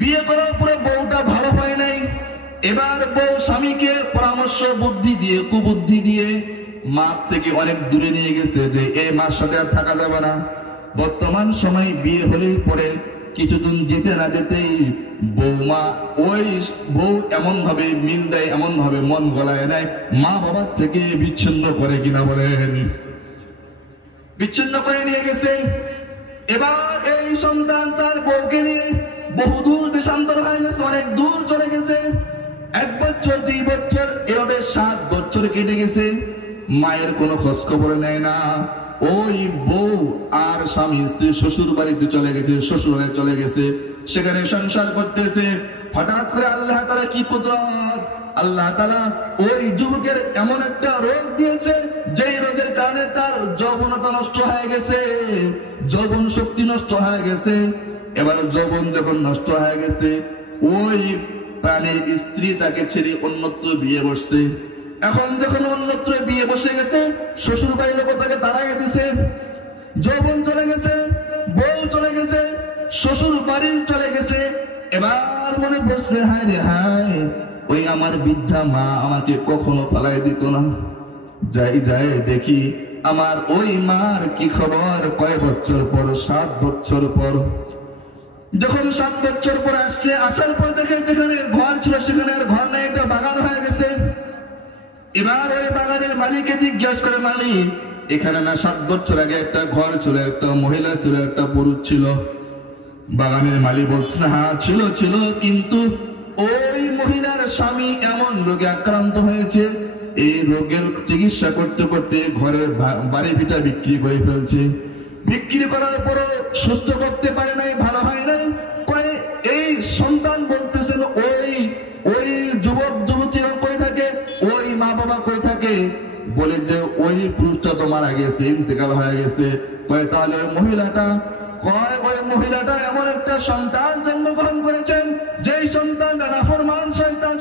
বিয়ে করার পরে বউটা ভালো হয় নাই, এবার বউ স্বামীকে পরামর্শ বুদ্ধি দিয়ে, কুবুদ্ধি দিয়ে মা থেকে অনেক দূরে নিয়ে গেছে যে এই মার সাথে আর থাকা যাবে না। বর্তমান সময় বিয়ে হলেই পরে কিছুদিন যেতে না যেতেই বৌমা ওই বউ এমন ভাবে মিল দেয়, এমন ভাবে মন গলায় নেয়, মা বাবার থেকে বিচ্ছিন্ন করে কিনা বলেন, বিচ্ছিন্ন করে নিয়ে গেছে। এবার এই সন্তান তার বউকে নিয়ে বহুদূর দেশান্তর হয়ে গেছে, অনেক দূর চলে গেছে। 1 বছর 2 বছর এভাবে 7 বছর কেটে গেছে, মায়ের কোনো খোঁজ খবর নেয় না। ওই বউ আর স্বামী স্ত্রী শ্বশুর বাড়িতে চলে গেছে, শ্বশুর চলে গেছে, সেখানে সংসার করতেছে। হঠাৎ করে আল্লাহ তাআলা কি কুদরত, আল্লাহ তাআলা ওই যুবকের এমন একটা রোগ দিয়েছে, যেই রোগের কারণে তার যৌবনতা নষ্ট হয়ে গেছে, যৌবন শক্তি নষ্ট হয়ে গেছে। এবার যৌবন যখন নষ্ট হয়ে গেছে, ওই প্রাণের স্ত্রী তাকে ছেড়ে অন্যত্র বিয়ে বসছে। এখন যখন অন্যত্র বিয়ে বসে গেছে, শ্বশুর বাড়ির লোক তাকে তাড়াইয়া দিছে, যৌবন চলে গেছে, বউ চলে গেছে, শ্বশুর বাড়ির চলে গেছে। এবার মনে পড়ছে, হায় রে হায়, ওই আমার বৃদ্ধা মা আমাকে কখনো ফালাই দিত না, যাই যাই দেখি আমার ওই মার কি খবর। কয় বছর পর, 7 বছর পর, যখন 7 বছর পর আসছে, আসার পর দেখে যেখানে ঘর ছিল সেখানে আর ঘর নেই, একটা বাগান হয়ে গেছে। এবার ওই বাগানের মালিককে জিজ্ঞাসা করে, মালিক, এখানে না 7 বছর আগে একটা ঘর ছিল, একটা মহিলা ছিল, একটা পুরুষ ছিল? বাগানের মালিক বলছে, হ্যাঁ ছিল ছিল, কিন্তু ওই মহিলার স্বামী এমন রোগে আক্রান্ত হয়েছে, এই রোগের চিকিৎসা করতে করতে ঘরের বাড়ি ভিটা বিক্রি করে ফেলছে, বিক্রি করার পরও সুস্থ করতে পারে নাই, ভালো হয় নাই। এই সন্তান বলতেছেন, ওই যুবক যুবতীরা কই থাকে, ওই মা বাবা কই থাকে? বলে যে ওই পুরুষটা তো মারা গেছে, ইন্তেকাল হয়ে গেছে। তাহলে ওই মহিলাটা এমন একটা সন্তান জন্মগ্রহণ করেছেন, যে সন্তানটা নাফরমান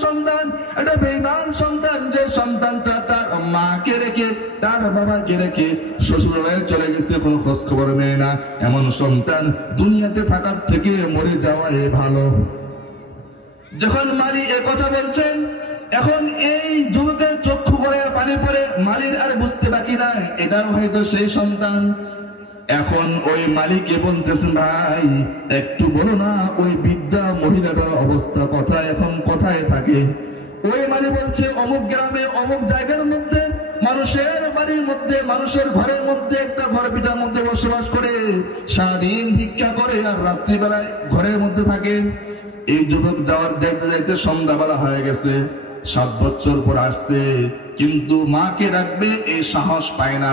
সন্তান, এটা বেঈমান সন্তান, যে সন্তানটা তার মাকে রেখে তার বাবাকে রেখে শ্বশুরালয়ে চলে গেছে, কোনো খোঁজ খবর নেয় না। এমন সন্তান দুনিয়াতে থাকার থেকে মরে যাওয়াই ভালো। যখন মালি এ কথা বলছেন, এখন এই যুবকের চক্ষু করে পানি পড়ে, মালির আর বুঝতে বাকি নাই এটাও হয়তো সেই সন্তান। এখন ওই মালিককে বলতেছেন, ভাই একটু বলো না ওই বৃদ্ধা মহিলাটার অবস্থা কোথায়, এখন কোথায় থাকে? ওই মালিক বলছে, অমুক গ্রামে অমুক জায়গার মধ্যে মানুষের বাড়ির মধ্যে, মানুষের ঘরের মধ্যে, একটা ঘর পিটার মধ্যে বসবাস করে, সারাদিন ভিক্ষা করে আর রাত্রিবেলায় ঘরের মধ্যে থাকে। এই যুবক যাওয়ার দেখতে দেখতে সন্ধ্যাবেলা হয়ে গেছে। 7 বছর পর আসছে, কিন্তু মাকে ডাকবে এই সাহস পায় না,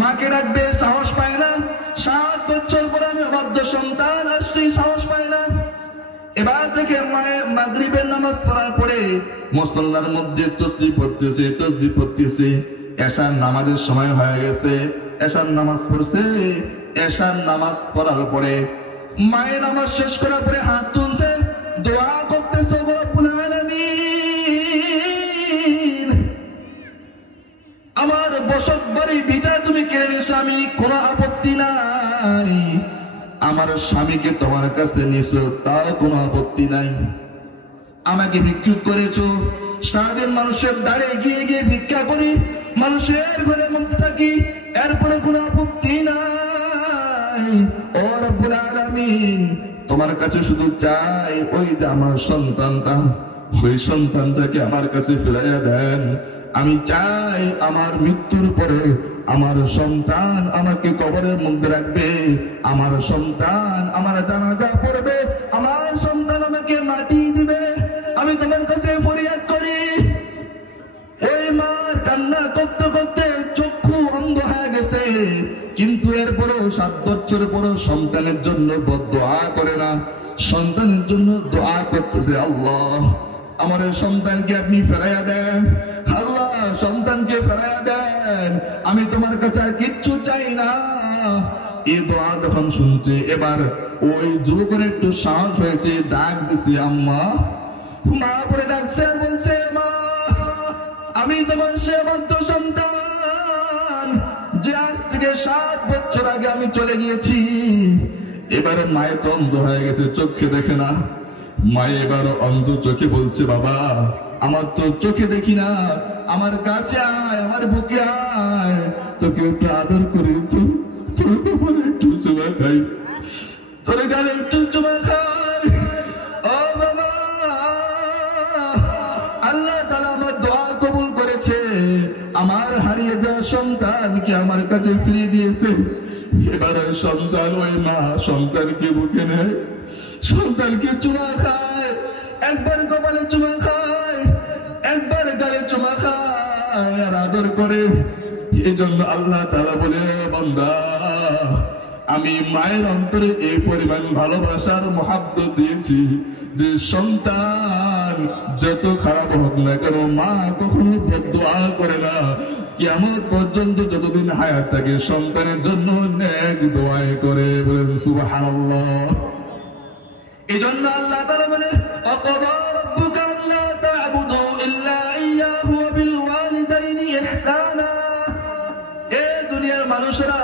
মাকে ডাকবে সাহস পায় না। 7 বছর পর আমি অবাধ্য সন্তান আসছি, সাহস পায় না। এবার থেকে মায়ের মাগরিবের নামাজ পড়ার পরে মুসল্লার মধ্যে তাসবিহ পড়তেছে। এশার নামাজের সময় হয়ে গেছে, এশার নামাজ পড়ছে। এশার নামাজ পড়ার পরে মায়ের নামাজ শেষ করার পরে হাত তুলছে, দোয়া করতেছে, রব্বুল আলামিন আমার বসত বাড়ি ভিটা তুমি কেড়ে নিছো, আমি কোনো আপত্তি নাই। আমার স্বামীকে তোমার কাছে নিছো, তাও কোনো আপত্তি নাই। আমাকে ভিক্ষুক করেছো, সারাদিন মানুষের দ্বারে গিয়ে গিয়ে ভিক্ষা করি, মানুষের ঘরের মধ্যে থাকি, এরপরে কোনো আপত্তি নাই। ও রব্বুল আলামিন তোমার কাছে শুধু চাই ওই যে আমার সন্তানটা, ওই সন্তানটাকে আমার কাছে ফিরাইয়া দেন। আমি চাই আমার মৃত্যুর পরে আমার সন্তান আমাকে কবরের মধ্যে রাখবে, আমার সন্তান আমার জানাজা পড়বে, আমার সন্তান আমাকে মাটি দিবে। আমি তোমার কাছে ফরিয়াদ করি। ওই মার কান্না করতে করতে চক্ষু অন্ধ হয়ে গেছে, কিন্তু এরপরও 7 বছর পরও সন্তানের জন্য বদদোয়া করে না, সন্তানের জন্য দোয়া করতেছে, আল্লাহ আমার সন্তানকে আপনি ফেরাইয়া দেন, আল্লাহ সন্তানকে ফেরাইয়া দেন, আমি তোমার কাছে আর কিচ্ছু চাই না। এই দোয়া যখন শুনছে, এবার ওই যুবকের একটু সাহস হয়েছে, ডাক দিছে আম্মা। মা পরে ডাকছে আর বলছে, মা আমি তোমার সেবদ্ধ সন্তান, যে আজ থেকে 7 বছর আগে আমি চলে গিয়েছি। এবারে মায়ের তো অন্ধ হয়ে গেছে, চোখে দেখে না। মায়ে এবার অন্ধ চোখে বলছে, বাবা আমার তো চোখে দেখি না, আমার কাছে আয়, আমার বুকে আয়, তোকে একটু আদর করে একটু চুমা খাই, তোর গালে একটু চুমা খাই। ও বাবা, আল্লাহ তাআলা আমার দোয়া কবুল করেছে, আমার হারিয়ে যাওয়া সন্তানকে আমার কাছে ফিরিয়ে দিয়েছে। এবার সন্তান, ওই মা সন্তানকে বুকে নেয়, সন্তানকে চুমা খায়, একবার কপালে চুমা খায়, একবার গালে চুমা খায় আর আদর করে। এই জন্য আল্লাহ তাআলা বলে, বান্দা আমি মায়ের অন্তরে এই পরিমাণ ভালোবাসার মহাব্বত দিয়েছি যে সন্তান যত খারাপ হোক না কেন, মা কখনো বদদোয়া করে না। কিয়ামত পর্যন্ত যতদিন হায়াত থাকে সন্তানের জন্য নেক দোয়া করে। বলেন সুবহানাল্লাহ। এই জন্য আল্লাহ তাআলা বলে, ওয়াকাদা রাব্বুকা আল্লা তা'বুদু ইল্লা ইয়্যাহু ওয়া বিল ওয়ালিদাইনি ইহসানা। এই দুনিয়ার মানুষেরা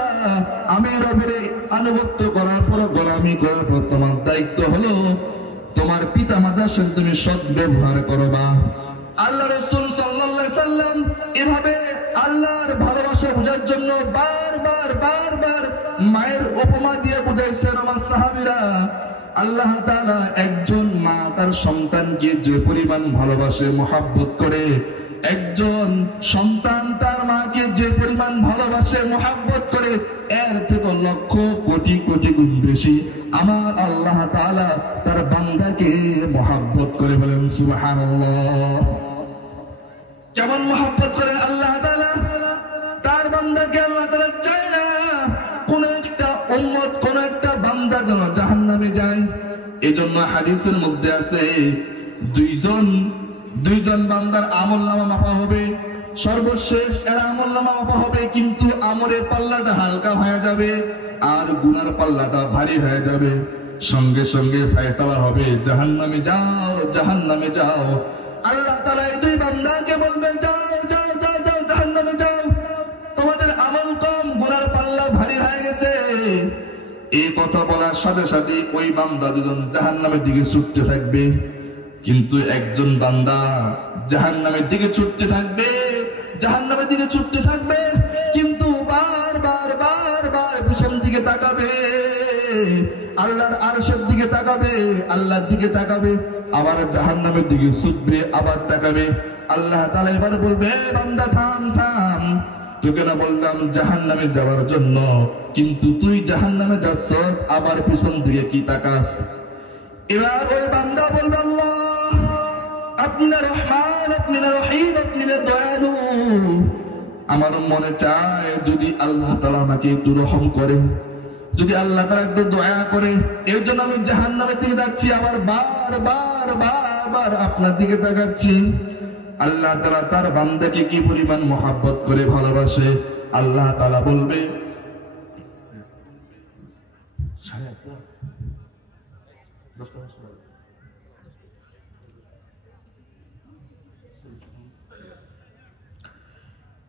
আমি রবের আনুগত্য করার পর, গোলামি করার পর তোমার দায়িত্ব হলো তোমার পিতা মাতার সাথে তুমি সৎ ব্যবহার করবা। আল্লাহ রাসূল সাল্লাল্লাহু আলাইহি সাল্লাম এভাবে আল্লাহর ভালোবাসা বোঝার জন্য বারবার মায়ের উপমা দিয়ে বুঝাইছেন আমার সাহাবীরা। আল্লাহ তাআলা একজন মা তার সন্তানকে যে পরিমাণ ভালোবাসে, মহব্বত করে, একজন সন্তান তার মাকে যে পরিমাণ ভালোবাসে, মহব্বত করে, এর থেকে লক্ষ কোটি কোটি গুণ বেশি আমার আল্লাহ তাআলা তার বান্দাকে মহব্বত করে। বলেন সুবহানাল্লাহ। কেমন মহব্বত করে আল্লাহ তাআলা তার বান্দাকে? আল্লাহ তাআলা চায় না কোন একটা উম্মত, কোন একটা বান্দা যেন জাহান্নামে যায়। এই জন্য হাদিসের মধ্যে আছে, দুইজন বান্দার আমলনামা মাপা হবে, সর্বশেষ এর আমলনামা মাপা হবে, কিন্তু আমলের পাল্লাটা হালকা হয়ে যাবে আর গুনার পাল্লাটা ভারী হয়ে যাবে। সঙ্গে সঙ্গে ফয়সালা হবে, জাহান্নামে যাও, জাহান্নামে যাও। আল্লাহ তাআলা এই দুই বান্দাকে বলবে, যাও যাও যাও যাও জাহান্নামে যাও। এই কথা বলার সাথে সাথে ওই বান্দা দুজন জাহান্নামের দিকে ছুটতে থাকবে। কিন্তু একজন বান্দা জাহান্নামের দিকে ছুটতে থাকবে, জাহান্নামের দিকে ছুটতে থাকবে, কিন্তু বারবার পিছন দিকে তাকাবে, আল্লাহর আরশের দিকে তাকাবে, আল্লাহর দিকে তাকাবে, আবার জাহান্নামের দিকে ছুটবে, আবার তাকাবে। আল্লাহ তাআলা এবার বলবে, বান্দা থাম থাম, তোকে না বললাম জাহান্নামে যাওয়ার জন্য, কিন্তু তুই জাহান্নামে যাচ্ছস, আবার পিছন দিকে কি তাকাস? এবার ওই বান্দা বলবে, আল্লাহ আপনি রহমান, আপনি রহিম, আপনি দয়ালু, আমার মনে চায় যদি আল্লাহ তাআলা আমাকে একটু রহম করেন, যদি আল্লাহ তাআলা একটু দয়া করে, এর জন্য আমি জাহান্নামের দিকে যাচ্ছি, আবার বারবার আপনার দিকে তাকাচ্ছি। আল্লাহ তাআলা তার বান্দাকে কি পরিমাণ মহব্বত করে ভালোবাসে। আল্লাহ তাআলা বলবে,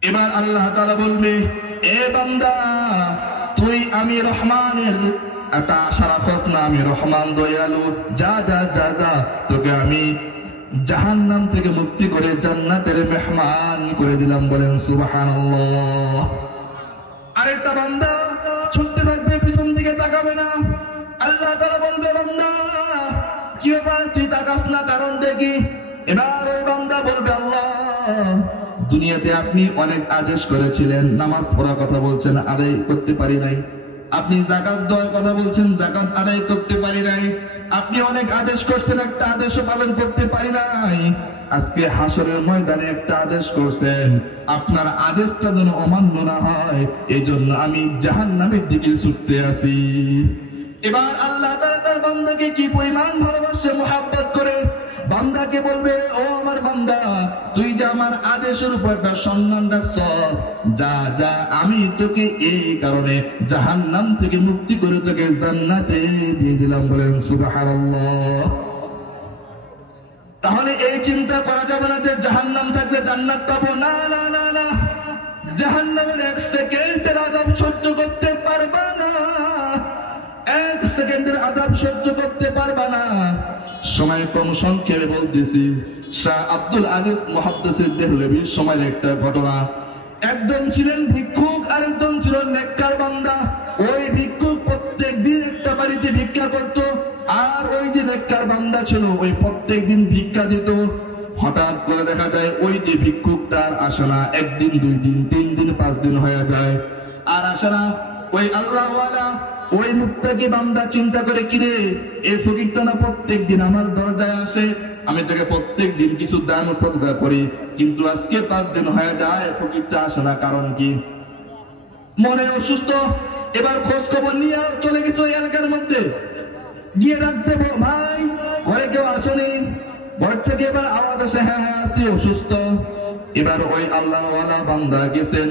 এবার আল্লাহ তাআলা বলবে, এ বান্দা তুই আমি রহমানের একটা আশা রাখস না, আমি রহমান দয়ালু, যা যা যা যা, তোকে আমি জাহান্নাম থেকে মুক্তি করে জান্নাতের মেহমান করে দিলাম। বলেন সুবহানাল্লাহ। আরেকটা বান্দা ছুটতে থাকবে, পিছন দিকে তাকাবে না। আল্লাহ তাআলা বলবে, বান্দা কি ব্যাপার, তুই তাকাস না, কারণটা কি? এবার ওই বান্দা বলবে, আল্লাহ দুনিয়াতে আপনি অনেক আদেশ করেছিলেন, নামাজ পড়ার কথা বলছেন, আদায় করতে পারি নাই। আপনি যাকাত দেওয়ার কথা বলছেন, যাকাত আদায় করতে পারি নাই। আপনি অনেক আদেশ করছেন, একটা আদেশও পালন করতে পারি নাই। আজকে হাসরের ময়দানে একটা আদেশ করছেন, আপনার আদেশটা যেন অমান্য না হয়, এই জন্য আমি জাহান্নামের দিকে ছুটতে আছি। এবার আল্লাহ তাআলা তার বান্দাকে কি পরিমাণ ভালোবাসে, মুহাব্বত করে, বান্দাকে বলবে, ও আমার বান্দা, তুই যে আমার আদেশের উপর একটা সম্মান রাখছস, যা যা, আমি তোকে এই কারণে জাহান্নাম থেকে মুক্তি করে তোকে জান্নাতে দিয়ে দিলাম। বলেন সুবহানাল্লাহ। তাহলে এই চিন্তা করা যাবে না যে জাহান্নাম থাকলে জান্নাত পাবো, না না না না, জাহান্নামের এক সেকেন্ডের আযাব সহ্য করতে পারবা না, এক সেকেন্ডের আযাব সহ্য করতে পারবা না। সময় কম, সংক্ষেপে বলতেছি। শাহ আব্দুল আজিজ মুহাদ্দিস দেহলভীর সময়ের একটা ঘটনা। একজন ছিলেন ভিক্ষুক, আরেকজন ছিল নেককার বান্দা। ওই ভিক্ষুক প্রত্যেক দিন একটা বাড়িতে ভিক্ষা করত, আর ওই যে নেককার বান্দা ছিল ওই প্রত্যেক দিন ভিক্ষা দিত। হঠাৎ করে দেখা যায় ওই যে ভিক্ষুকটার আসে না, একদিন, 2 দিন, 3 দিন, 5 দিন হয়ে যায়, আর আসে না। ওই আল্লাহওয়ালা, ওই মুত্তাকি বান্দা চিন্তা করে, কিরে এই ফকিরটা না প্রত্যেক দিন আমার দরজায় আসে, আমি তাকে প্রত্যেক দিন কিছু দান সাদকা করি, কিন্তু আজকে 5 দিন হয়ে যায় ফকিরটা আসে না, কারণ কি? মনে অসুস্থ। এবার খোঁজ খবর নিয়ে চলে গেছে ওই এলাকার মধ্যে, গিয়ে ডাক দেবো, ভাই ঘরে কেউ আসেনি? ঘর থেকে এবার আওয়াজ আসে, হ্যাঁ হ্যাঁ আসি, অসুস্থ। এবার ওই আল্লাহওয়ালা বান্দা গেছেন,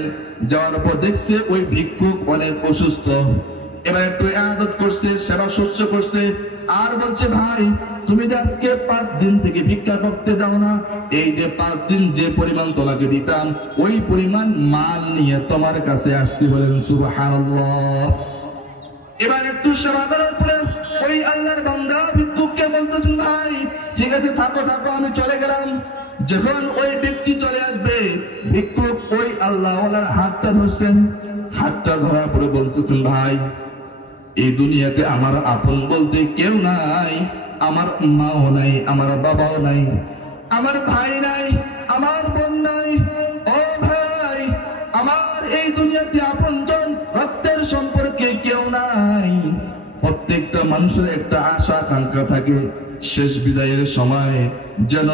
যাওয়ার পর দেখছে ওই ভিক্ষুক অনেক অসুস্থ। এবার একটু ইবাদত করছে, সেবা শুশ্রূষ করছে, আর বলছে, ভাই তুমি যে আজকে 5 দিন থেকে ভিক্ষা করতে যাও না, এই যে 5 দিন যে পরিমাণ তোমাকে দিতাম, ওই পরিমাণ মাল নিয়ে তোমার কাছে আসছি। বলেন সুবহানাল্লাহ। এবার একটু সেবা করার পরে ওই আল্লাহর বান্দা ভিক্ষুককে বলতেছেন, ভাই ঠিক আছে, থাকো থাকো, আমি চলে গেলাম। যখন ওই ব্যক্তি চলে আসবে, ভিক্ষুক ওই আল্লাহওয়ালার হাতটা ধরছেন, হাতটা ধরার পরে বলতেছেন, ভাই এই দুনিয়াতে আমার আপন বলতে কেউ নাই, আমার মাও নাই, আমার বাবাও নাই, আমার ভাই নাই, আমার বোন নাই। ও ভাই, আমার এই দুনিয়াতে আপনজন রক্তের সম্পর্কে কেউ নাই। প্রত্যেকটা মানুষের একটা আশা আকাঙ্ক্ষা থাকে, শেষ বিদায়ের সময় যেন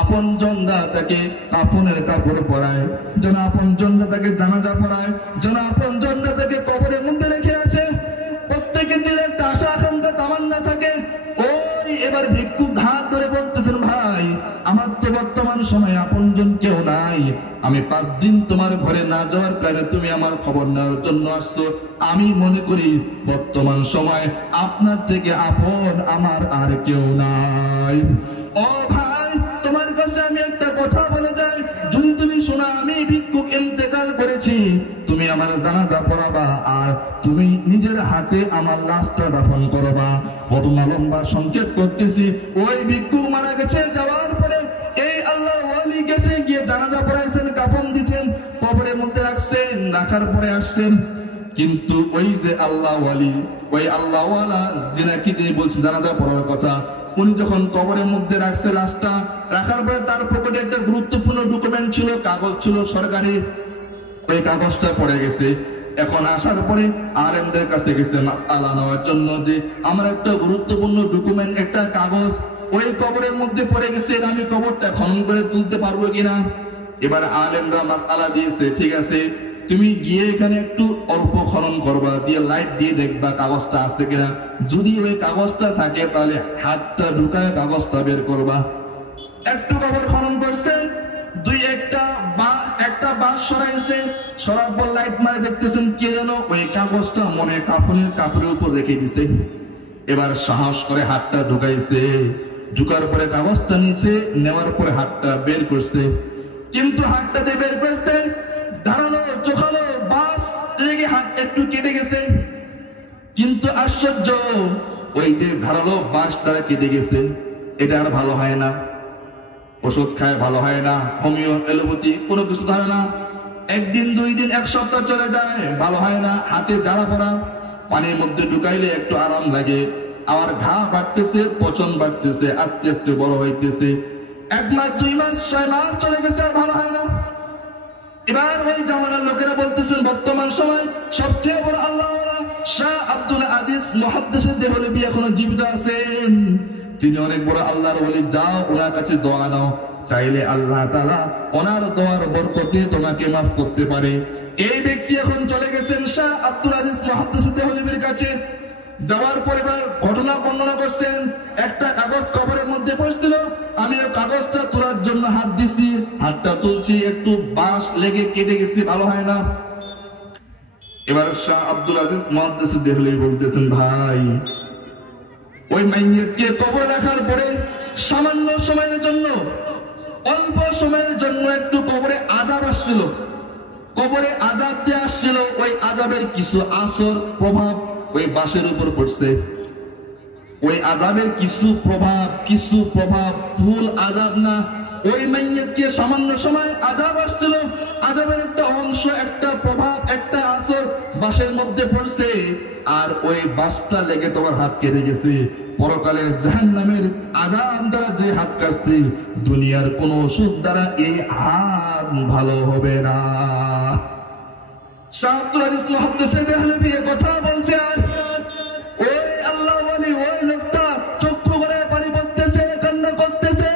আপনজনরা তাকে কাফনের কাপড় পরায়, যেন আপনজনরা তাকে জানাজা পরায়, যেন আপনজনরা তাকে কবরের মধ্যে রেখে আসে। প্রত্যেকের দিলে একটা আশা আকাঙ্ক্ষা তামান্না থাকে। ওই এবার ভিক্ষুক হাত ধরে বলতেছেন, ভাই আমার তো বর্তমান সময়ে আপনজন কেউ নাই, আমি 5 দিন তোমার ঘরে না যাওয়ার কারণে তুমি আমার খবর নেওয়ার জন্য আসছো। আমি মনে করি বর্তমান সময় আপনার থেকে আপন আমার আর কেউ নাই। ও ভাই, তোমার কাছে আমি একটা কথা বলে যাই, যদি তুমি শোনা আমি ভিক্ষুক ইন্তেকাল করেছি, তুমি তুমি আমার জানাজা পড়াবা আর তুমি নিজের হাতে আমার লাশটা দাফন করবা। ঘটনা লম্বা সংক্ষেপ করতেছি, ওই ভিক্ষুক মারা গেছে, যাওয়ার পরে এই আল্লাহর ওয়ালি গেছে, গিয়ে জানাজা পড়াইছেন, কাফন দিচ্ছেন, কবরের মধ্যে রাখছেন, রাখার পরে আসছেন। কিন্তু ওই যে আল্লাহ ওয়ালি, ওই আল্লাহ ওয়ালা যিনাকে তিনি বলছে জানাজা পড়ার কথা, উনি যখন কবরের মধ্যে রাখছে লাশটা, রাখার পরে তার পকেটে একটা গুরুত্বপূর্ণ ডকুমেন্ট ছিল, কাগজ ছিল সরকারি, ওই কাগজটা পড়ে গেছে। এখন আসার পরে আলেমদের কাছে গেছে মাসআলা নেওয়ার জন্য, যে আমার একটা গুরুত্বপূর্ণ ডকুমেন্ট, একটা কাগজ ওই কবরের মধ্যে পড়ে গেছে, আমি কবরটা খনন করে তুলতে পারবো কিনা। এবার আলেমরা মাসআলা দিয়েছে, ঠিক আছে তুমি গিয়ে এখানে একটু অল্প খনন করবা, দিয়ে লাইট দিয়ে দেখবা কাগজটা আছে কিনা, যদি ওই কাগজটা থাকে তাহলে হাতটা ঢুকায় কাগজটা বের করবা। একটু কবর খনন করছে, দুই একটা বাঁশ সরাইছে, সরার পর লাইট মারে দেখতেছেন কে যেন ওই কাগজটা মনে কাপড়ের উপর রেখে দিছে। এবার সাহস করে হাতটা ঢুকাইছে, ঢুকার পরে কাগজটা নিছে, নেওয়ার পরে হাতটা বের করছে, কিন্তু হাতটাতে বের করছে ধারালো চোখালো বাঁশ লেগে হাত একটু কেটে গেছে। কিন্তু আশ্চর্য, ওই যে ধারালো বাঁশ দ্বারা কেটে গেছে, এটা আর ভালো হয় না, ওষুধ খায় ভালো হয় না, হোমিও এলোপ্যাথি কোনো কিছু ধরে না। একদিন দুই দিন এক সপ্তাহ চলে যায়, ভালো হয় না, হাতে জ্বালা পড়া, পানির মধ্যে ঢুকাইলে একটু আরাম লাগে, আবার ঘা বাড়তেছে, পচন বাড়তেছে, আস্তে আস্তে বড় হইতেছে। 1 মাস 2 মাস 6 মাস চলে গেছে, আর ভালো হয় না। এবার ওই জামানার লোকেরা বলতেছেন, বর্তমান সময় সবচেয়ে বড় আল্লাহ শাহ আব্দুল আজিজ মুহাদ্দিসের দেহলভী এখনো জীবিত আছেন, তিনি অনেক বড় আল্লাহর ওলি, যাও ওনার কাছে দোয়া নাও, চাইলে আল্লাহ তাআলা ওনার দোয়ার বরকতে তোমাকে মাফ করতে পারে। এই ব্যক্তি এখন চলে গেছেন শাহ আব্দুল আজিজ মুহাদ্দিসের দেহলভীর কাছে। যাওয়ার পরে ঘটনা বর্ণনা করছেন, একটা কাগজ কবরের মধ্যে পড়ছিল, আমি ওই কাগজটা তোলার জন্য হাত দিছি, হাতটা তুলছি, একটু বাঁশ লেগে কেটে গেছি, ভালো হয় না। এবার শাহ আব্দুল আজিজ মুহাদ্দিসের দেহলভী বলতেছেন, ভাই ওই মাইয়িতকে কবর রাখার পরে সামান্য সময়ের জন্য, অল্প সময়ের জন্য একটু কবরে আযাব আসছিল, কবরে আযাব দিয়ে আসছিল, ওই আযাবের কিছু আসর প্রভাব ওই বাঁশের উপর পড়ছে। ওই আযাবের কিছু প্রভাব, ফুল আযাব না, ওই মাইয়িতকে সামান্য সময় আযাব আসছিল, আযাবের একটা অংশ, একটা প্রভাব, একটা আসর বাঁশের মধ্যে পড়ছে, আর ওই বাঁশটা লেগে তোমার হাত কেটে গেছে। পরকালের জাহান্নামের আযাব দ্বারা যে হাত কাটছে, দুনিয়ার কোন ওষুধ দ্বারা এই হাত ভালো হবে না। শাহ আব্দুল আজিজ মুহাদ্দিসের দেহলভী কথা বলছে, আর ওই আল্লাহ ওয়ালি, ওই লোকটা চক্ষু করে পানি পড়তেছে, কান্না করতেছে,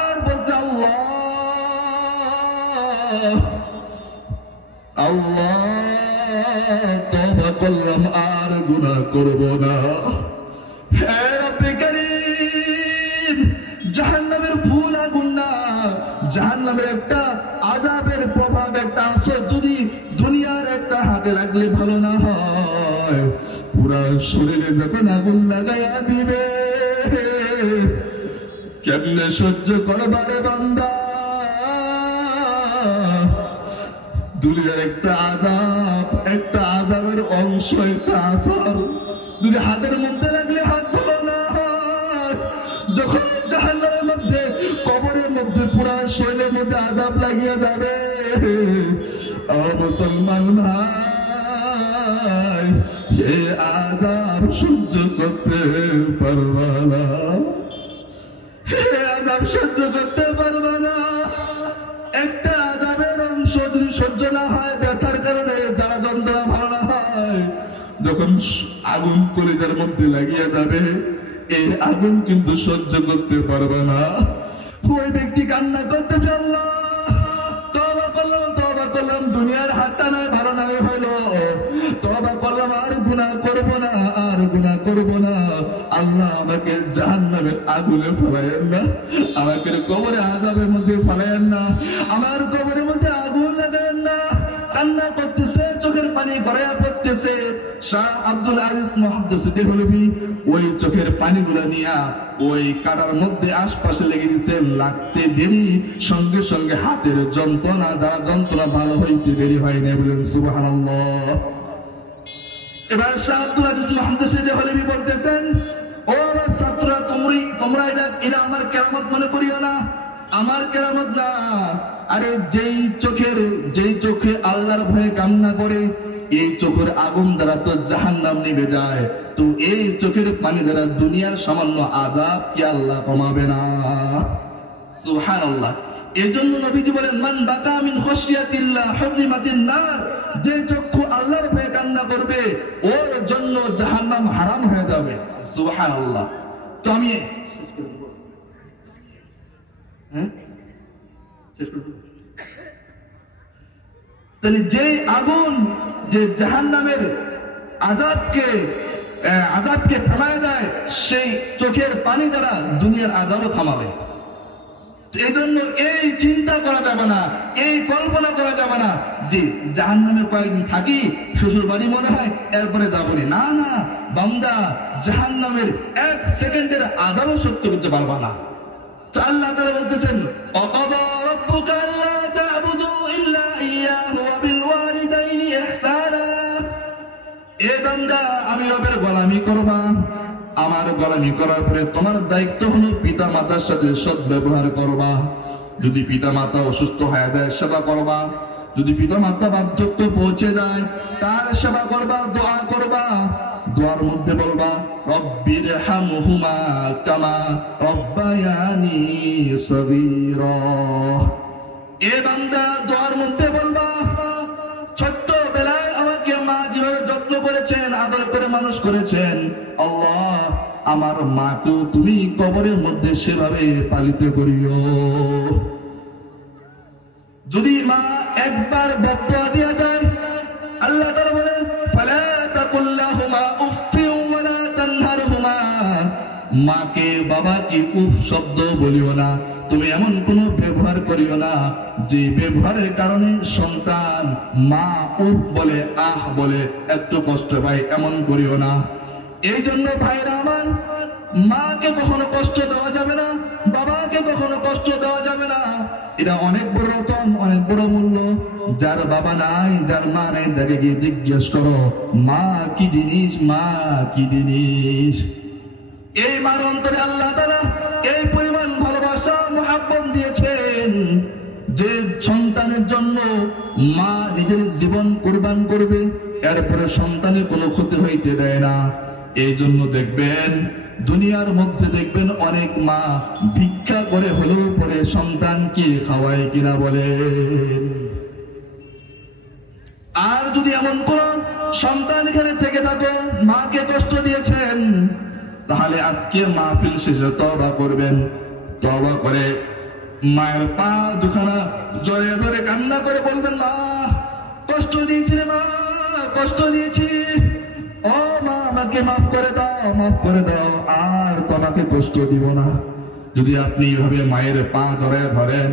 আর বলতে আল্লাহ তওবা করলাম, আর গুনাহ করব না। হে রব্বে কারীম, জাহান্নামের ফুল আগুন না, জাহান্নামের একটা আযাবের প্রভাব, একটা আসর যদি দুনিয়ার একটা হাতে লাগলে ভালো না হয়, পুরা শরীরে যখন আগুন লাগাইয়া দিবে, কেমনে সহ্য করবারে বান্দা। দুনিয়ার একটা আযাব, একটা আযাবের অংশ, একটা আসর যদি হাতের মধ্যে লাগলে হাত ভালো না হয়, যখন জাহান্নামের মধ্যে, কবরের মধ্যে, পুরা শরীরের মধ্যে আযাব লাগিয়ে যাবে, মুসলমান ভাই, এই আযাব সহ্য করতে পারবা না, এই আযাব সহ্য করতে পারবা না। একটা আযাবের অংশ যদি সহ্য না হয়, ব্যথার কারণে যারা যন্ত্রণা ভালো না হয়, যখন আগুন কলিজার মধ্যে লাগিয়ে যাবে, এই আগুন কিন্তু সহ্য করতে পারবে না। ওই ব্যক্তি কান্না করতেছে, আল্লাহ তওবা করলাম, দুনিয়ার হাতটা নয় ভালো নয় হলো, তওবা করলাম, আর গুনাহ করব না, আর গুনাহ করব না। আল্লাহ আমাকে জাহান্নামের আগুনে ফেলায়েন না, আমাকে কবরে আযাবের মধ্যে ফেলায়েন না, আমার কবরের মধ্যে আগুন লাগায়েন না। কান্না করতেছে, চোখের পানি গড়াইয়া পড়তেছে। শাহ আব্দুল আজিজ মুহাদ্দিস দেহলভী ওই চোখের পানিগুলো নিয়ে ওই কাটার মধ্যে আশপাশে লেগে দিছে। লাগতে দেরি, সঙ্গে সঙ্গে হাতের যন্ত্রণা দ্বারা যন্ত্রণা ভালো হইতে দেরি হয় না। বলেন সুবহানাল্লাহ। এবার শাহ আব্দুল আজিজ মুহাদ্দিস দেহলভী বলতেছেন, ও আমার ছাত্ররা, তোমরা এটা আমার কেরামত মনে করিও না, আমার কেরামত না। আরে যেই চোখে আল্লাহর ভয়ে কান্না করে, এই চোখের আগুন দ্বারা তো জাহান্নাম নিভে যায়। তো এই চোখের পানি দ্বারা দুনিয়ার সামান্য আযাব কি আল্লাহ কমাবে না? সুবহানাল্লাহ। এই জন্য নবীজি বলেন, মান বাকা মিন খাশিয়াতিল্লাহ হুরিমাতিন নার, যে চক্ষু আল্লাহর ভয়ে কান্না করবে ওর জন্য জাহান্নাম হারাম হয়ে যাবে। সুবহানাল্লাহ। তো আমি তাহলে যে আগুন যে জাহান্নামের আযাবকে থামায় দেয়, সেই চোখের পানি দ্বারা দুনিয়ার আযাবও থামাবে। এই জন্য এই চিন্তা করা যাবে না, এই কল্পনা করা যাবে না যে জাহান্নামে কয়েকদিন থাকি, শ্বশুর বাড়ি মনে হয় এরপরে যাবো না। না বান্দা, জাহান্নামের 1 সেকেন্ডের আযাবও সহ্য করতে পারবা না। তো আল্লাহ তাআলা বলতেছেন, অকাদা রাব্বুকা আল্লা তা'বুদু ইল্লা ইয়্যাহু ওয়া বিল ওয়ালিদাইনি ইহসানা। এ বান্দা, আমি রবের গোলামি করবা। আমার গোলামি করার পরে তোমার দায়িত্ব হলো পিতা মাতার সাথে সদ্ব্যবহার করবা। যদি পিতা মাতা অসুস্থ হয়ে যায়, সেবা করবা। যদি পিতা মাতা বার্ধক্য পৌঁছে যায়, তার সেবা করবা, দোয়া করবা। দোয়ার মধ্যে বলবা, রব্বির হামহুমা কামা রব্বায়ানি সগীরা। এ বান্দা, দোয়ার মধ্যে বলবা, ছোট্টবেলায় আমাকে মা যেভাবে যত্ন করেছেন, আদর করে মানুষ করেছেন, আল্লাহ আমার মাকেও তুমি কবরের মধ্যে সেভাবে পালিত করিও। যদি মা একবার বদদুয়া দিয়া যায়, আল্লাহ তাআলা বলেন, ফালা তাকুল্লাহুমা উফফিন ওয়ালা তানহারহুমা। মাকে বাবাকে উফ শব্দ বলিও না, তুমি এমন কোন ব্যবহার করিও না যে ব্যবহারের কারণে সন্তান মা উফ বলে, আহ বলে, একটু কষ্ট পায়, এমন করিও না। এই জন্য ভাইরা আমার, মাকে কখনো কষ্ট দেওয়া যাবে না, বাবাকে কখনো কষ্ট দেওয়া যাবে না। এটা অনেক বড় রতন, অনেক বড় মূল্য। যার বাবা নাই, যার মা নাই, তাকে গিয়ে জিজ্ঞেস করো মা কি জিনিস, মা কি জিনিস। এই মার অন্তরে আল্লাহ তাআলা এই পরিমাণ ভালোবাসা মুহাব্বত দিয়েছেন যে সন্তানের জন্য মা নিজের জীবন কুরবান করবে, এরপরে সন্তানের কোনো ক্ষতি হইতে দেয় না। এই জন্য দেখবেন দুনিয়ার মধ্যে দেখবেন অনেক মা ভিক্ষা করে হলেও পরে সন্তানকে খাওয়ায় কিনা বলেন। আর যদি এমন কোন সন্তান এখানে থেকে থাকে মাকে কষ্ট দিয়েছেন, তাহলে আজকে মাহফিল শেষে তওবা করবেন। তওবা করে মায়ের পা দুখানা জড়িয়ে ধরে কান্না করে বলবেন, মা কষ্ট দিয়েছি রে, মা কষ্ট দিয়েছি, ও মা আমাকে মাফ করে দাও, মাফ করে দাও, আর তোমাকে কষ্ট দিব না। যদি আপনি এইভাবে মায়ের পা জড়িয়ে ধরেন,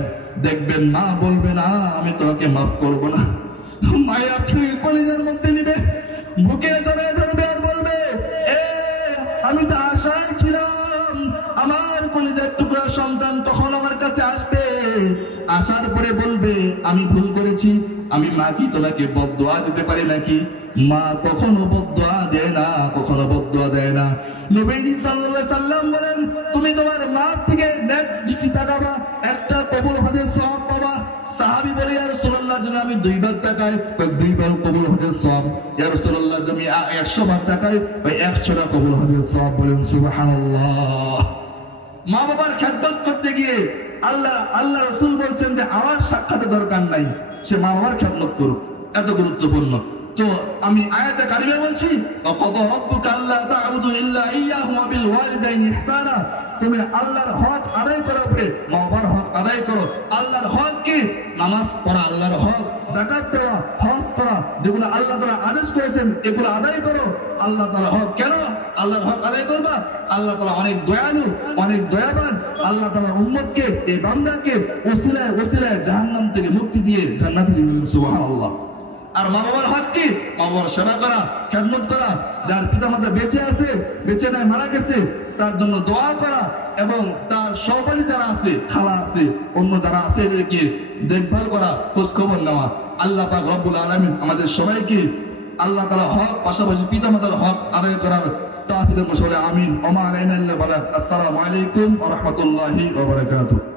দেখবেন মা বলবে না আমি তোমাকে মাফ করব না। মায়ের আপনি কলিজার মধ্যে নিবে, বুকে জড়িয়ে ধরবে আর বলবে, আমি তো আশায় ছিলাম আমার কলিজার টুকরা সন্তান কখন আমার কাছে আসবে। আসার পরে বলবে আমি ভুল করেছি, আমি মা কি তোমাকে বদদুয়া দিতে পারি নাকি? মা কখনো বদদুয়া দেয় না, কখনো বদদুয়া দেয় না। নবীজি সাল্লাল্লাহু আলাইহি সাল্লাম বলেন, তুমি তোমার মা থেকে নেক দৃষ্টি তাকাবা, একটা কবুল হজের সওয়াব পাবা। সাহাবী বলে, ইয়া রাসূলুল্লাহ, যদি আমি 2 বার তাকাই, 2 বার কবুল হজের সওয়াব। ইয়া রাসূলুল্লাহ, যদি আমি 100 বার তাকাই, 100টা কবুল হজের সওয়াব। বলেন সুবহানাল্লাহ। মা বাবার খেদমত করতে গিয়ে আল্লাহ রাসূল বলছেন যে আমার সাক্ষাতের দরকার নাই, সে মা বাবার খেদমত করুক, এত গুরুত্বপূর্ণ। তো আমি আয়াতে কারিমে বলছি, ওয়াকাদা রাব্বুকা আল্লা তা'বুদু ইল্লা ইয়্যাহু ওয়া বিল ওয়ালিদাইনি ইহসানা। তুমি আল্লাহর হক আদায় করার পরে মা বাবার হক আদায় করো। আল্লাহর হক কি? নামাজ পড়া আল্লাহর হক, যাকাত দেওয়া, হজ করা, যেগুলো আল্লাহ তাআলা আদেশ করেছেন এগুলো আদায় করো। আল্লাহ তাআলা হক কেন আল্লাহর হক আদায় করবা? আল্লাহ তাআলা অনেক দয়ালু, অনেক দয়াবান। আল্লাহ তাআলা উম্মতকে, এই বান্দাকে ওসিলায় ওসিলায় জাহান্নাম থেকে মুক্তি দিয়ে জান্নাতে দিবেন। সুবহানাল্লাহ। আর মা বাবার হক কি? মা বাবার সেবা করা, খেদমত করা, যার পিতা মাতা বেঁচে আছে, বেঁচে নাই, মারা গেছে, তার জন্য দোয়া করা, এবং তার সহপাঠী যারা আছে, খালা আছে, অন্য যারা আছে, এদেরকে দেখভাল করা, খোঁজ খবর নেওয়া। আল্লাহ পাক রব্বুল আলামিন আমাদের সবাইকে আল্লাহ তাআলা হক পাশাপাশি পিতা মাতার হক আদায় করার তৌফিক দান করুন। আমিন। ওয়া মা আলাইনা ইল্লা বালাগ। আসসালামু আলাইকুম ওয়া রাহমাতুল্লাহি ওয়া বারাকাতুহু।